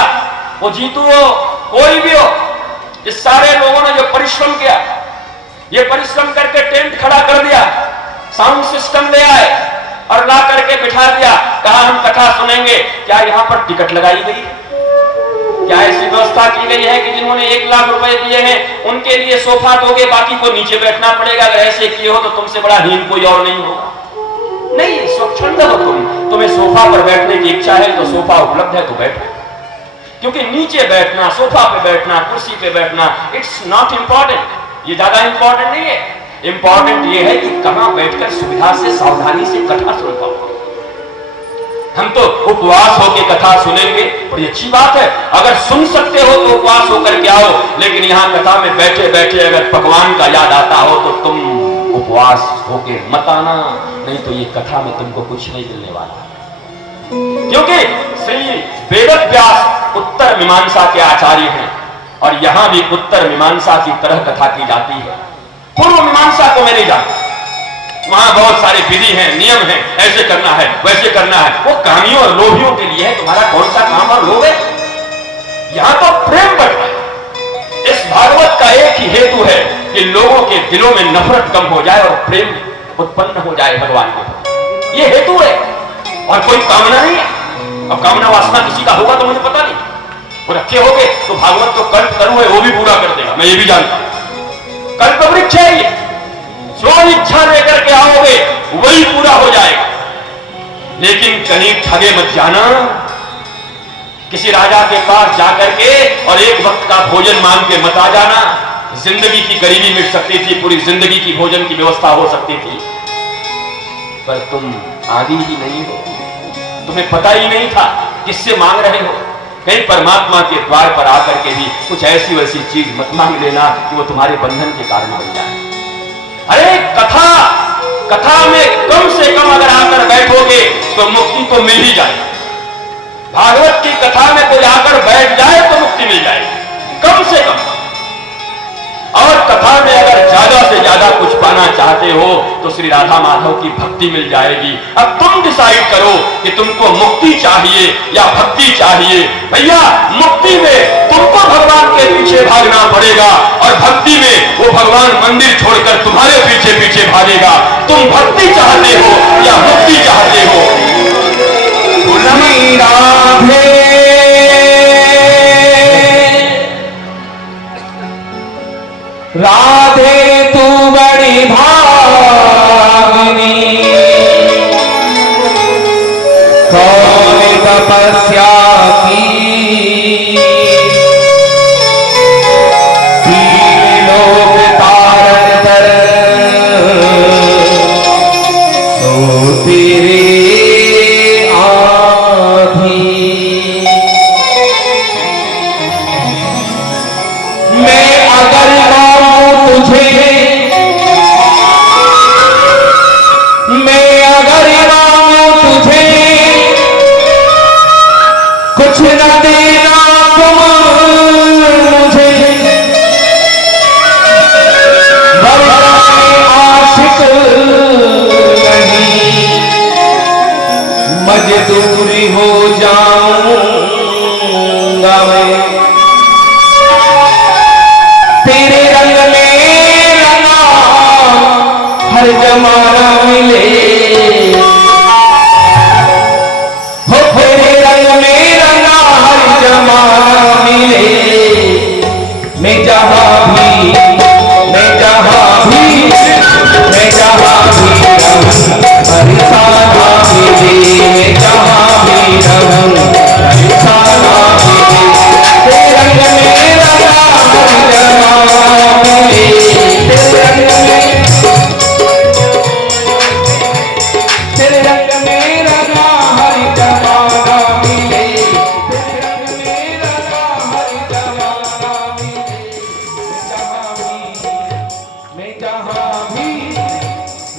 वो जीतू हो, कोई भी हो, इस सारे लोगों ने जो परिश्रम किया, ये परिश्रम करके टेंट खड़ा कर दिया, साउंड सिस्टम ले आए और ला करके बिठा दिया, कहा हम कथा सुनेंगे। क्या यहाँ पर टिकट लगाई गई? क्या ऐसी व्यवस्था की गई है कि जिन्होंने 1 लाख रुपए दिए हैं उनके लिए सोफा दोगे, बाकी को नीचे बैठना पड़ेगा? अगर ऐसे किए हो तो तुमसे बड़ा हीन कोई और नहीं होगा। नहीं, स्वच्छंद हो तुम्हें सोफा पर बैठने की इच्छा है तो सोफा उपलब्ध है तो बैठो, क्योंकि नीचे बैठना, सोफा पे बैठना, कुर्सी पे बैठना, इट्स नॉट इंपॉर्टेंट। ये ज्यादा इंपॉर्टेंट नहीं है। इंपॉर्टेंट ये है कि कहां बैठकर सुविधा से, सावधानी से कथा सुन पाओ। हम तो उपवास होकर कथा सुनेंगे, बड़ी अच्छी बात है, अगर सुन सकते हो तो उपवास होकर के आओ, लेकिन यहां कथा में बैठे बैठे अगर भगवान का याद आता हो तो तुम उपवास होके मत आना, नहीं तो ये कथा में तुमको कुछ नहीं मिलने वाला। क्योंकि श्री वेदव्यास उत्तर मीमांसा के आचार्य हैं, और यहां भी उत्तर मीमांसा की तरह कथा की जाती है। पूर्व मीमांसा को मैं नहीं जानता, वहां बहुत सारे विधि हैं, नियम हैं, ऐसे करना है, वैसे करना है। वो कामियों और लोभियों के लिए है, तुम्हारा कौन सा काम और लोभ है? यहां तो प्रेम बढ़ रहा है। इस भागवत का एक ही हेतु है कि लोगों के दिलों में नफरत कम हो जाए और प्रेम उत्पन्न हो जाए भगवान के। ये हेतु है और कोई कामना नहीं है। अब कामना वासना किसी का होगा तो मुझे पता नहीं, वो रखे होगे तो भागवत तो कल्प तरु है, वो भी पूरा कर देगा, मैं ये भी जानता हूं। कल्प वृक्ष है ये, जो इच्छा लेकर के आओगे वही पूरा हो जाएगा। लेकिन कहीं ठगे मत जाना। किसी राजा के पास जाकर के और एक वक्त का भोजन मांग के मत आ जाना। जिंदगी की गरीबी मिट सकती थी, पूरी जिंदगी की भोजन की व्यवस्था हो सकती थी, पर तुम आदि ही नहीं हो। तुम्हें पता ही नहीं था किससे मांग रहे हो। कहीं परमात्मा के द्वार पर आकर के भी कुछ ऐसी वैसी चीज मत मांग लेना कि वो तुम्हारे बंधन के कारण हो जाए। अरे कथा में कम से कम अगर आकर बैठोगे तो मुक्ति तो मिल ही जाए। भागवत की कथा में कोई आकर बैठ जाए तो मुक्ति मिल जाएगी, कम से कम। और कथा में अगर ज्यादा से ज्यादा कुछ पाना चाहते हो तो श्री राधा माधव की भक्ति मिल जाएगी। अब तुम डिसाइड करो कि तुमको मुक्ति चाहिए या भक्ति चाहिए। भैया, मुक्ति में तुमको भगवान के पीछे भागना पड़ेगा और भक्ति में वो भगवान मंदिर छोड़कर तुम्हारे पीछे पीछे भागेगा। तुम भक्ति चाहते हो या मुक्ति चाहते हो? राधे तू बड़ी भागिनी, कौन तपस्या की, तीन लोक तारण कर, तो तेरे आधी। मैं अगर तुझे, मैं अगर मांगू तुझे, कुछ न देना तुम मुझे, बरसाए आशिक नहीं, मजदूरी हो जाऊंगा मैं। तेरे रंग में रंगा हर जमाना मिले, हो तेरे रंग में रंगा हर जमाना मिले। मैं जहां भी, मैं जहां भी, मैं जहां भी रहूं हर साना मिले। मैं जहां भी रहूं हर साना मिले। तेरे रंग में रंगा हर जमाना मिले। तेरे रंग में, तेरे रंग में रंगा हर जमाना मिले। तेरे रंग में रंगा हर जमाना मिले। मैं जहां भी,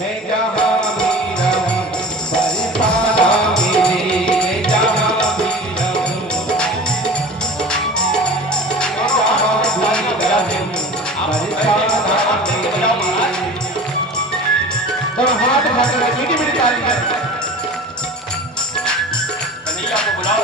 मैं जहां भी रहूं बरसाना मिले। मैं जहां भी रहूं, मैं जहां भी रहूं बरसाना मिले। और हाथ उठाकर रखिए कि मेरी तारीफ है। कन्हैया को बुलाओ।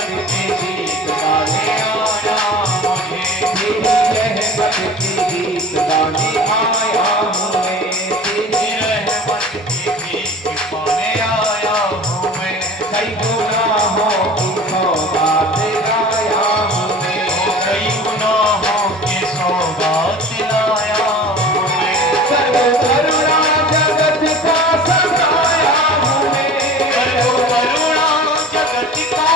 रहमत के गीत गाने आया हूँ तेरी रहमत के गीत गाने आया हूँ तेरी रहमत के गीत गाने आया हूँ कई गुनाहों की सौगात लाया हूँ कई गुनाहों की सौगात लाया हूँ सर्व करुणा जगत का सताया हूँ सर्व करुणा जगत का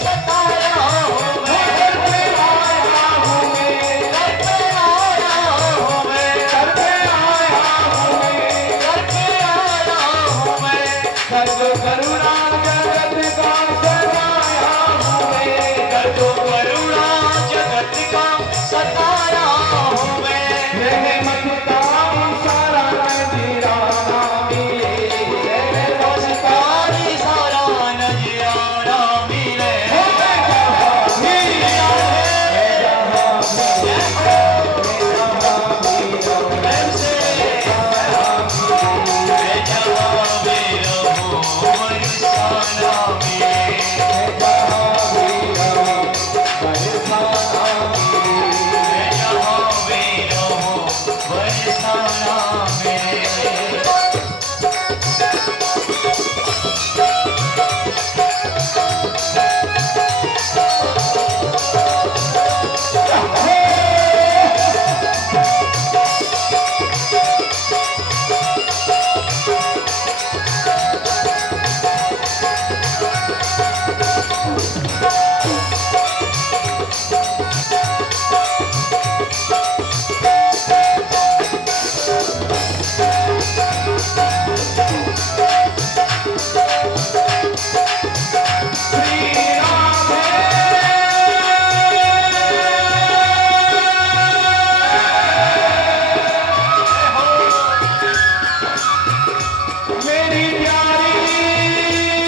सताया हूँ घर पे आया हूँ घर पे आया हूँ घर पे आया हूँ घर पे आया हूँ सर्व करुणा जगत का सताया हूँ सर्व करुणा जगत का सताया हूँ रहमत का इशारा नजराना मिले रहमत का इशारा नजराना मिले मेरी प्यारी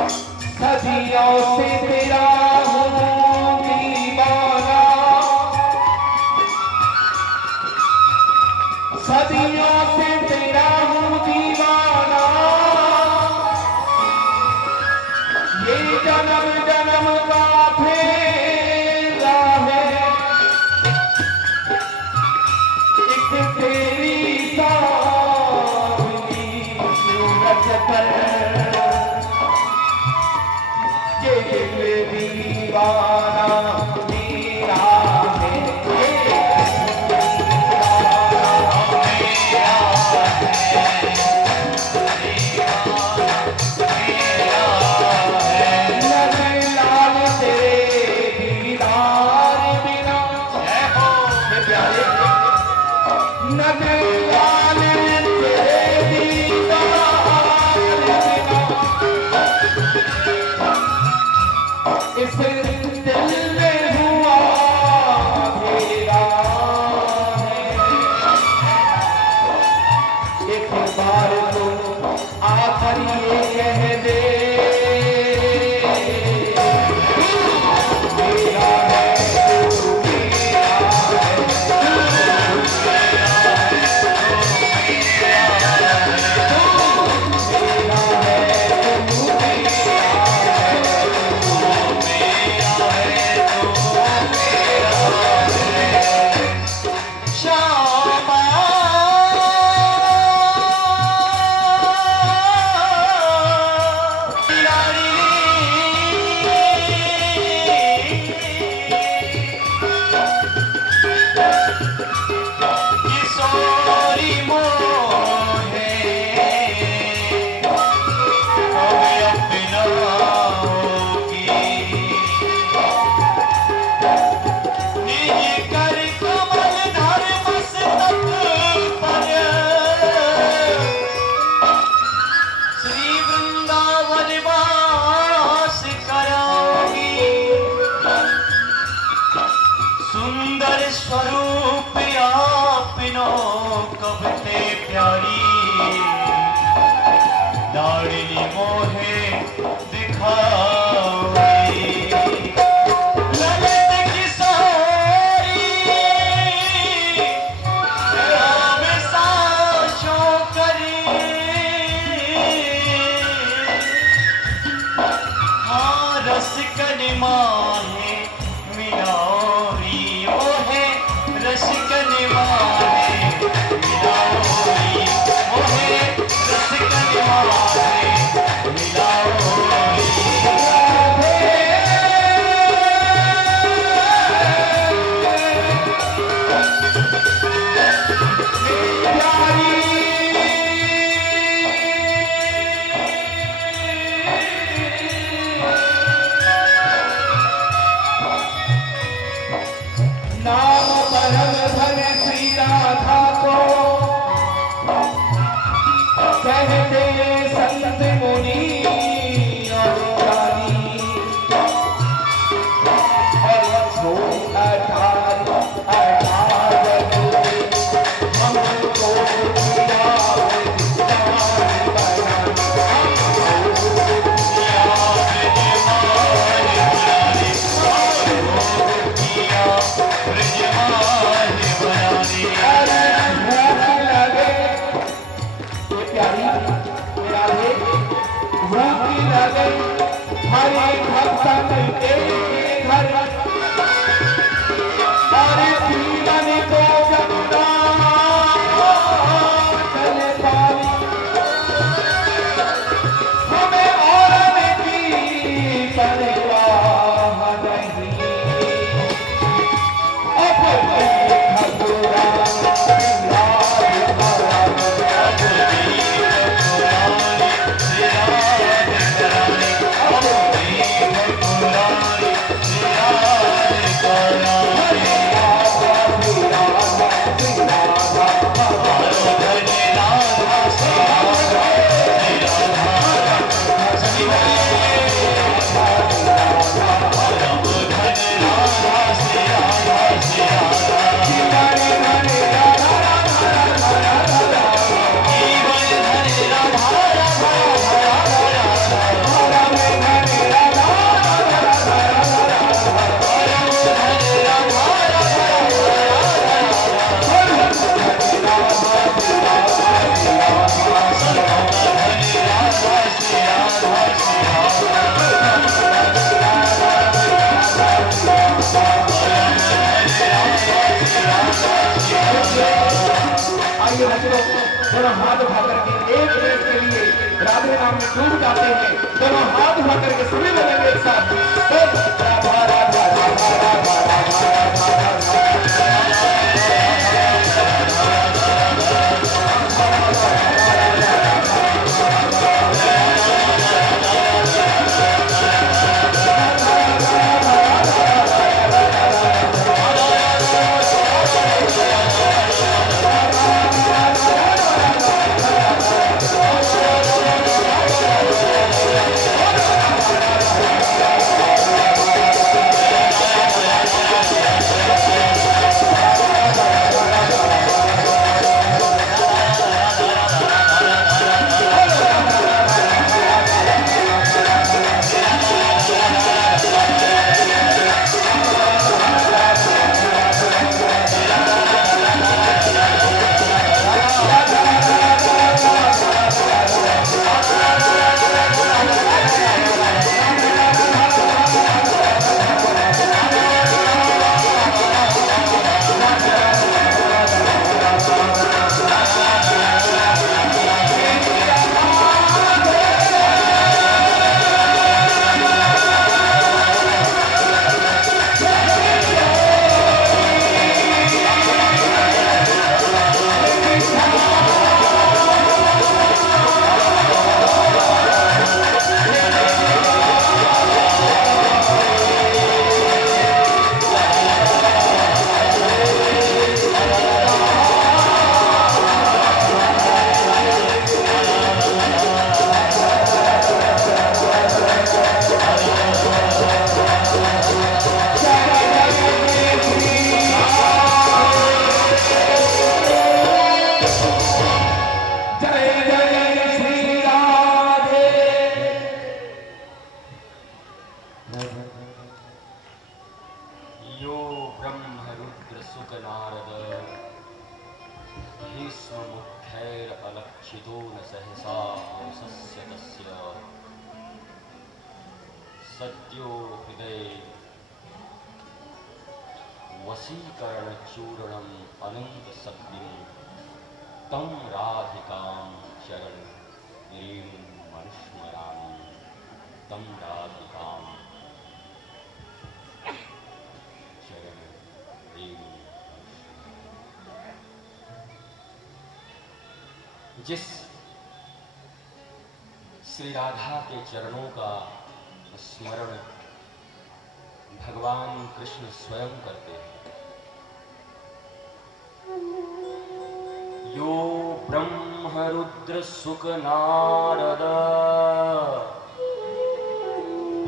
सदियों से तेरा हूँ दीवाना सदियों से तेरा हूँ दीवाना ये जन्म जन्म का फेरा है एक तेरी सावली सूरत पर ये दिल दीवाना मेरा है ये लाल तेरे दीदार बिना नजर लाल तेरे दीदार बिना इस दिल में हुआ तेरा एक बार तो आखिर ये कह दे मेरा है तू मेरा है आइए बच्चों, दोनों हाथ उठा करके एक मिनट के लिए राधे नाम में डूब जाते हैं। दोनों हाथ उठा करके सभी बोलेंगे एक साथ, राधा राधा राधा राधा यो ब्रह्म रुद्र सुख नारद भीष्म मुखैर अलक्षितो न सहसा सस्य तस्य सद्यो हृदय वशीकरण चूर्णम अनंत सद्दिं तम राधिकां चरण रेणु मनुष्मरामि तम राधिकां जिस श्री राधा के चरणों का स्मरण भगवान कृष्ण स्वयं करते हैं। यो ब्रह्म रुद्र सुख नारद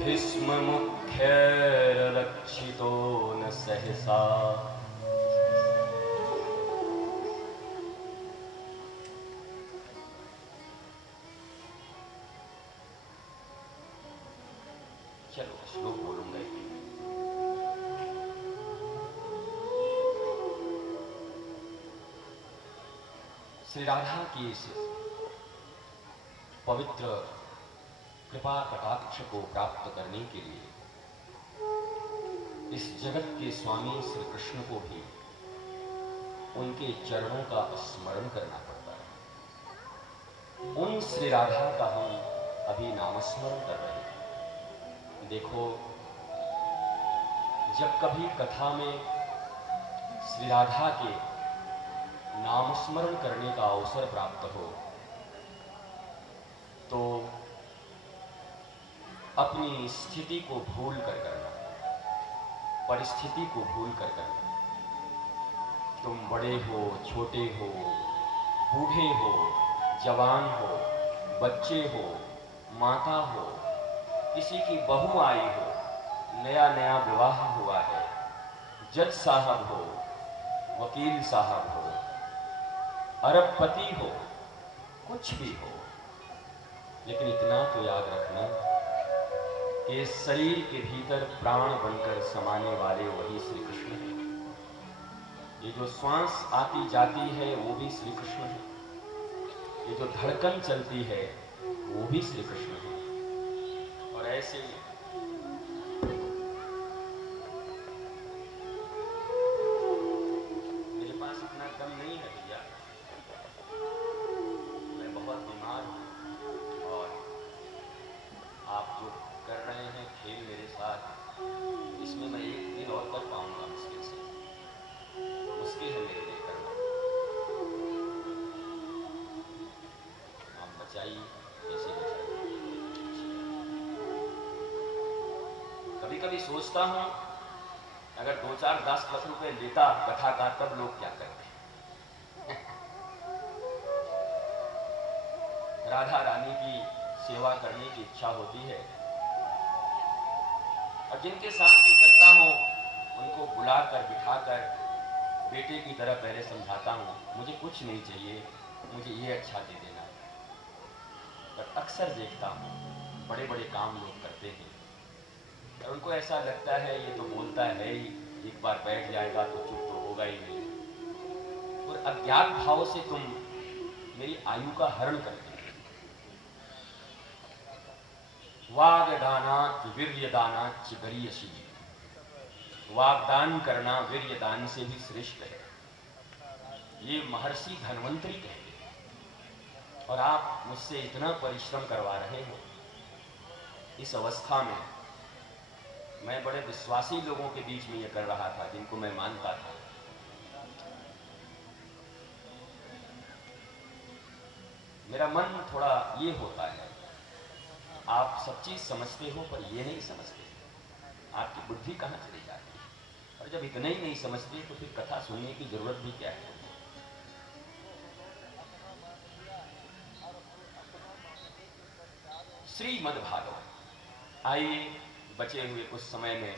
भीष्म मुख्य लक्षितो न सहसा चलो श्लोक बोलूंगा। श्री राधा की इस पवित्र कृपा कटाक्ष को प्राप्त करने के लिए इस जगत के स्वामी श्री कृष्ण को भी उनके चरणों का स्मरण करना पड़ता है। उन श्री राधा का हम अभी नामस्मरण कर रहे हैं। देखो, जब कभी कथा में श्री राधा के नामस्मरण करने का अवसर प्राप्त हो तो अपनी स्थिति को भूल कर करना, परिस्थिति को भूल कर करना। तुम बड़े हो, छोटे हो, बूढ़े हो, जवान हो, बच्चे हो, माता हो, किसी की बहू आई हो, नया नया विवाह हुआ है, जज साहब हो, वकील साहब हो, अरबपति हो, कुछ भी हो, लेकिन इतना तो याद रखना कि इस शरीर के भीतर प्राण बनकर समाने वाले वही श्री कृष्ण है। ये जो श्वास आती जाती है वो भी श्री कृष्ण है, ये जो धड़कन चलती है वो भी श्री कृष्ण है। और ऐसे मेरे पास इतना कम नहीं है भैया, सोचता हूं अगर 2-4-10 रुपए लेता कथाकार तब लोग क्या करते। राधा रानी की सेवा करने की इच्छा होती है और जिनके साथ भी करता हूं उनको बुलाकर बिठाकर बेटे की तरह पहले समझाता हूं, मुझे कुछ नहीं चाहिए, मुझे ये अच्छा दे देना। पर अक्सर देखता हूं बड़े बड़े काम लोग करते हैं और उनको ऐसा लगता है ये तो बोलता है ही, एक बार बैठ जाएगा तो चुप तो होगा ही नहीं। और अज्ञात भाव से तुम मेरी आयु का हरण करते हो। वागदानात् वीर्यदानाच्च गरीयसी, वागदान करना वीर्यदान से भी श्रेष्ठ है, ये महर्षि धन्वंतरी कहते हैं। और आप मुझसे इतना परिश्रम करवा रहे हो। इस अवस्था में मैं बड़े विश्वासी लोगों के बीच में ये कर रहा था जिनको मैं मानता था। मेरा मन थोड़ा ये होता है, आप सब चीज समझते हो पर ये नहीं समझते, आपकी बुद्धि कहां चली जाती है। और जब इतना ही नहीं समझते तो फिर कथा सुनने की जरूरत भी क्या है। श्रीमद्भागवत, आइए बचे हुए कुछ समय में,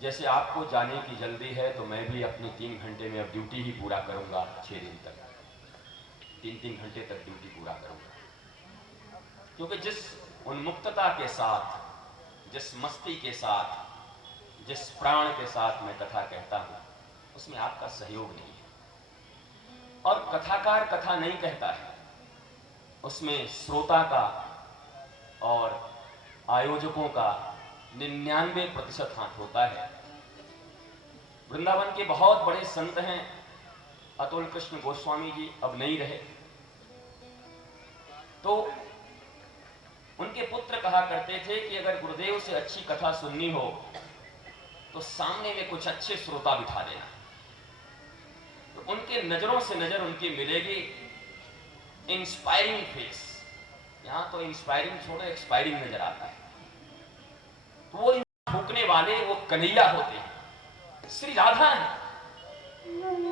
जैसे आपको जाने की जल्दी है तो मैं भी अपनी 3 घंटे में अब ड्यूटी ही पूरा करूंगा। 6 दिन तक 3-3 घंटे तक ड्यूटी पूरा करूंगा, क्योंकि जिस उन्मुक्तता के साथ, जिस मस्ती के साथ, जिस प्राण के साथ मैं कथा कहता हूं उसमें आपका सहयोग नहीं है। और कथाकार कथा नहीं कहता है, उसमें श्रोता का और आयोजकों का 99% हाथ होता है। वृंदावन के बहुत बड़े संत हैं, अतुल कृष्ण गोस्वामी जी अब नहीं रहे, तो उनके पुत्र कहा करते थे कि अगर गुरुदेव से अच्छी कथा सुननी हो तो सामने में कुछ अच्छे श्रोता बिठा देना, तो उनके नजरों से नजर उनकी मिलेगी। इंस्पायरिंग फेस, यहां तो इंस्पायरिंग छोड़ो एक्सपायरिंग नजर आता है। तो वो फूकने वाले वो कन्हैया होते हैं, श्री राधा है।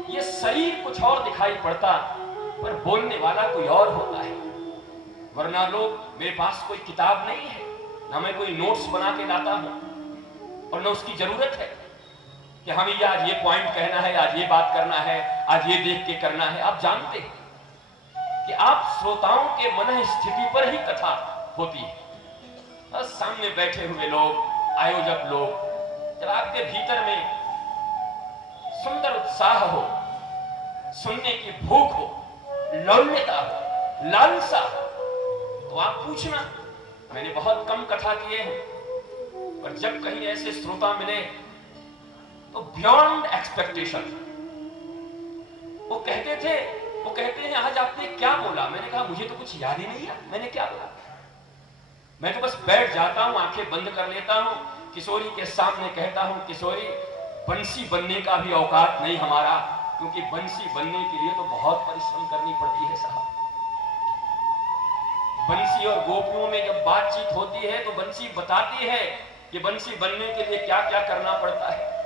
ये शरीर कुछ और दिखाई पड़ता पर बोलने वाला कोई और होता है। वरना लोग, मेरे पास कोई किताब नहीं है, ना मैं कोई नोट्स बना के लाता हूं और न उसकी जरूरत है कि हमें ये आज ये पॉइंट कहना है, आज ये बात करना है, आज ये देख के करना है। आप जानते हैं कि आप श्रोताओं के मन स्थिति पर ही कथा होती है। और सामने बैठे हुए लोग, आयोजक लोग, जब आपके भीतर में सुंदर उत्साह हो, सुनने की भूख हो, लौल्यता हो, लालसा हो, तो आप पूछना। मैंने बहुत कम कथा किए हैं, पर जब कहीं ऐसे श्रोता मिले तो बियॉन्ड एक्सपेक्टेशन, वो कहते हैं आज आपने क्या बोला। मैंने कहा मुझे तो कुछ याद ही नहीं है मैंने क्या बोला। मैं तो बस बैठ जाता हूं, आंखें बंद कर लेता हूं, किशोरी के सामने कहता हूं, किशोरी बंसी बनने का भी औकात नहीं हमारा, क्योंकि बंसी बनने के लिए तो बहुत परिश्रम करनी पड़ती है साहब। बंसी और गोपियों में जब बातचीत होती है तो बंसी बताती है कि बंसी बनने के लिए क्या क्या करना पड़ता है।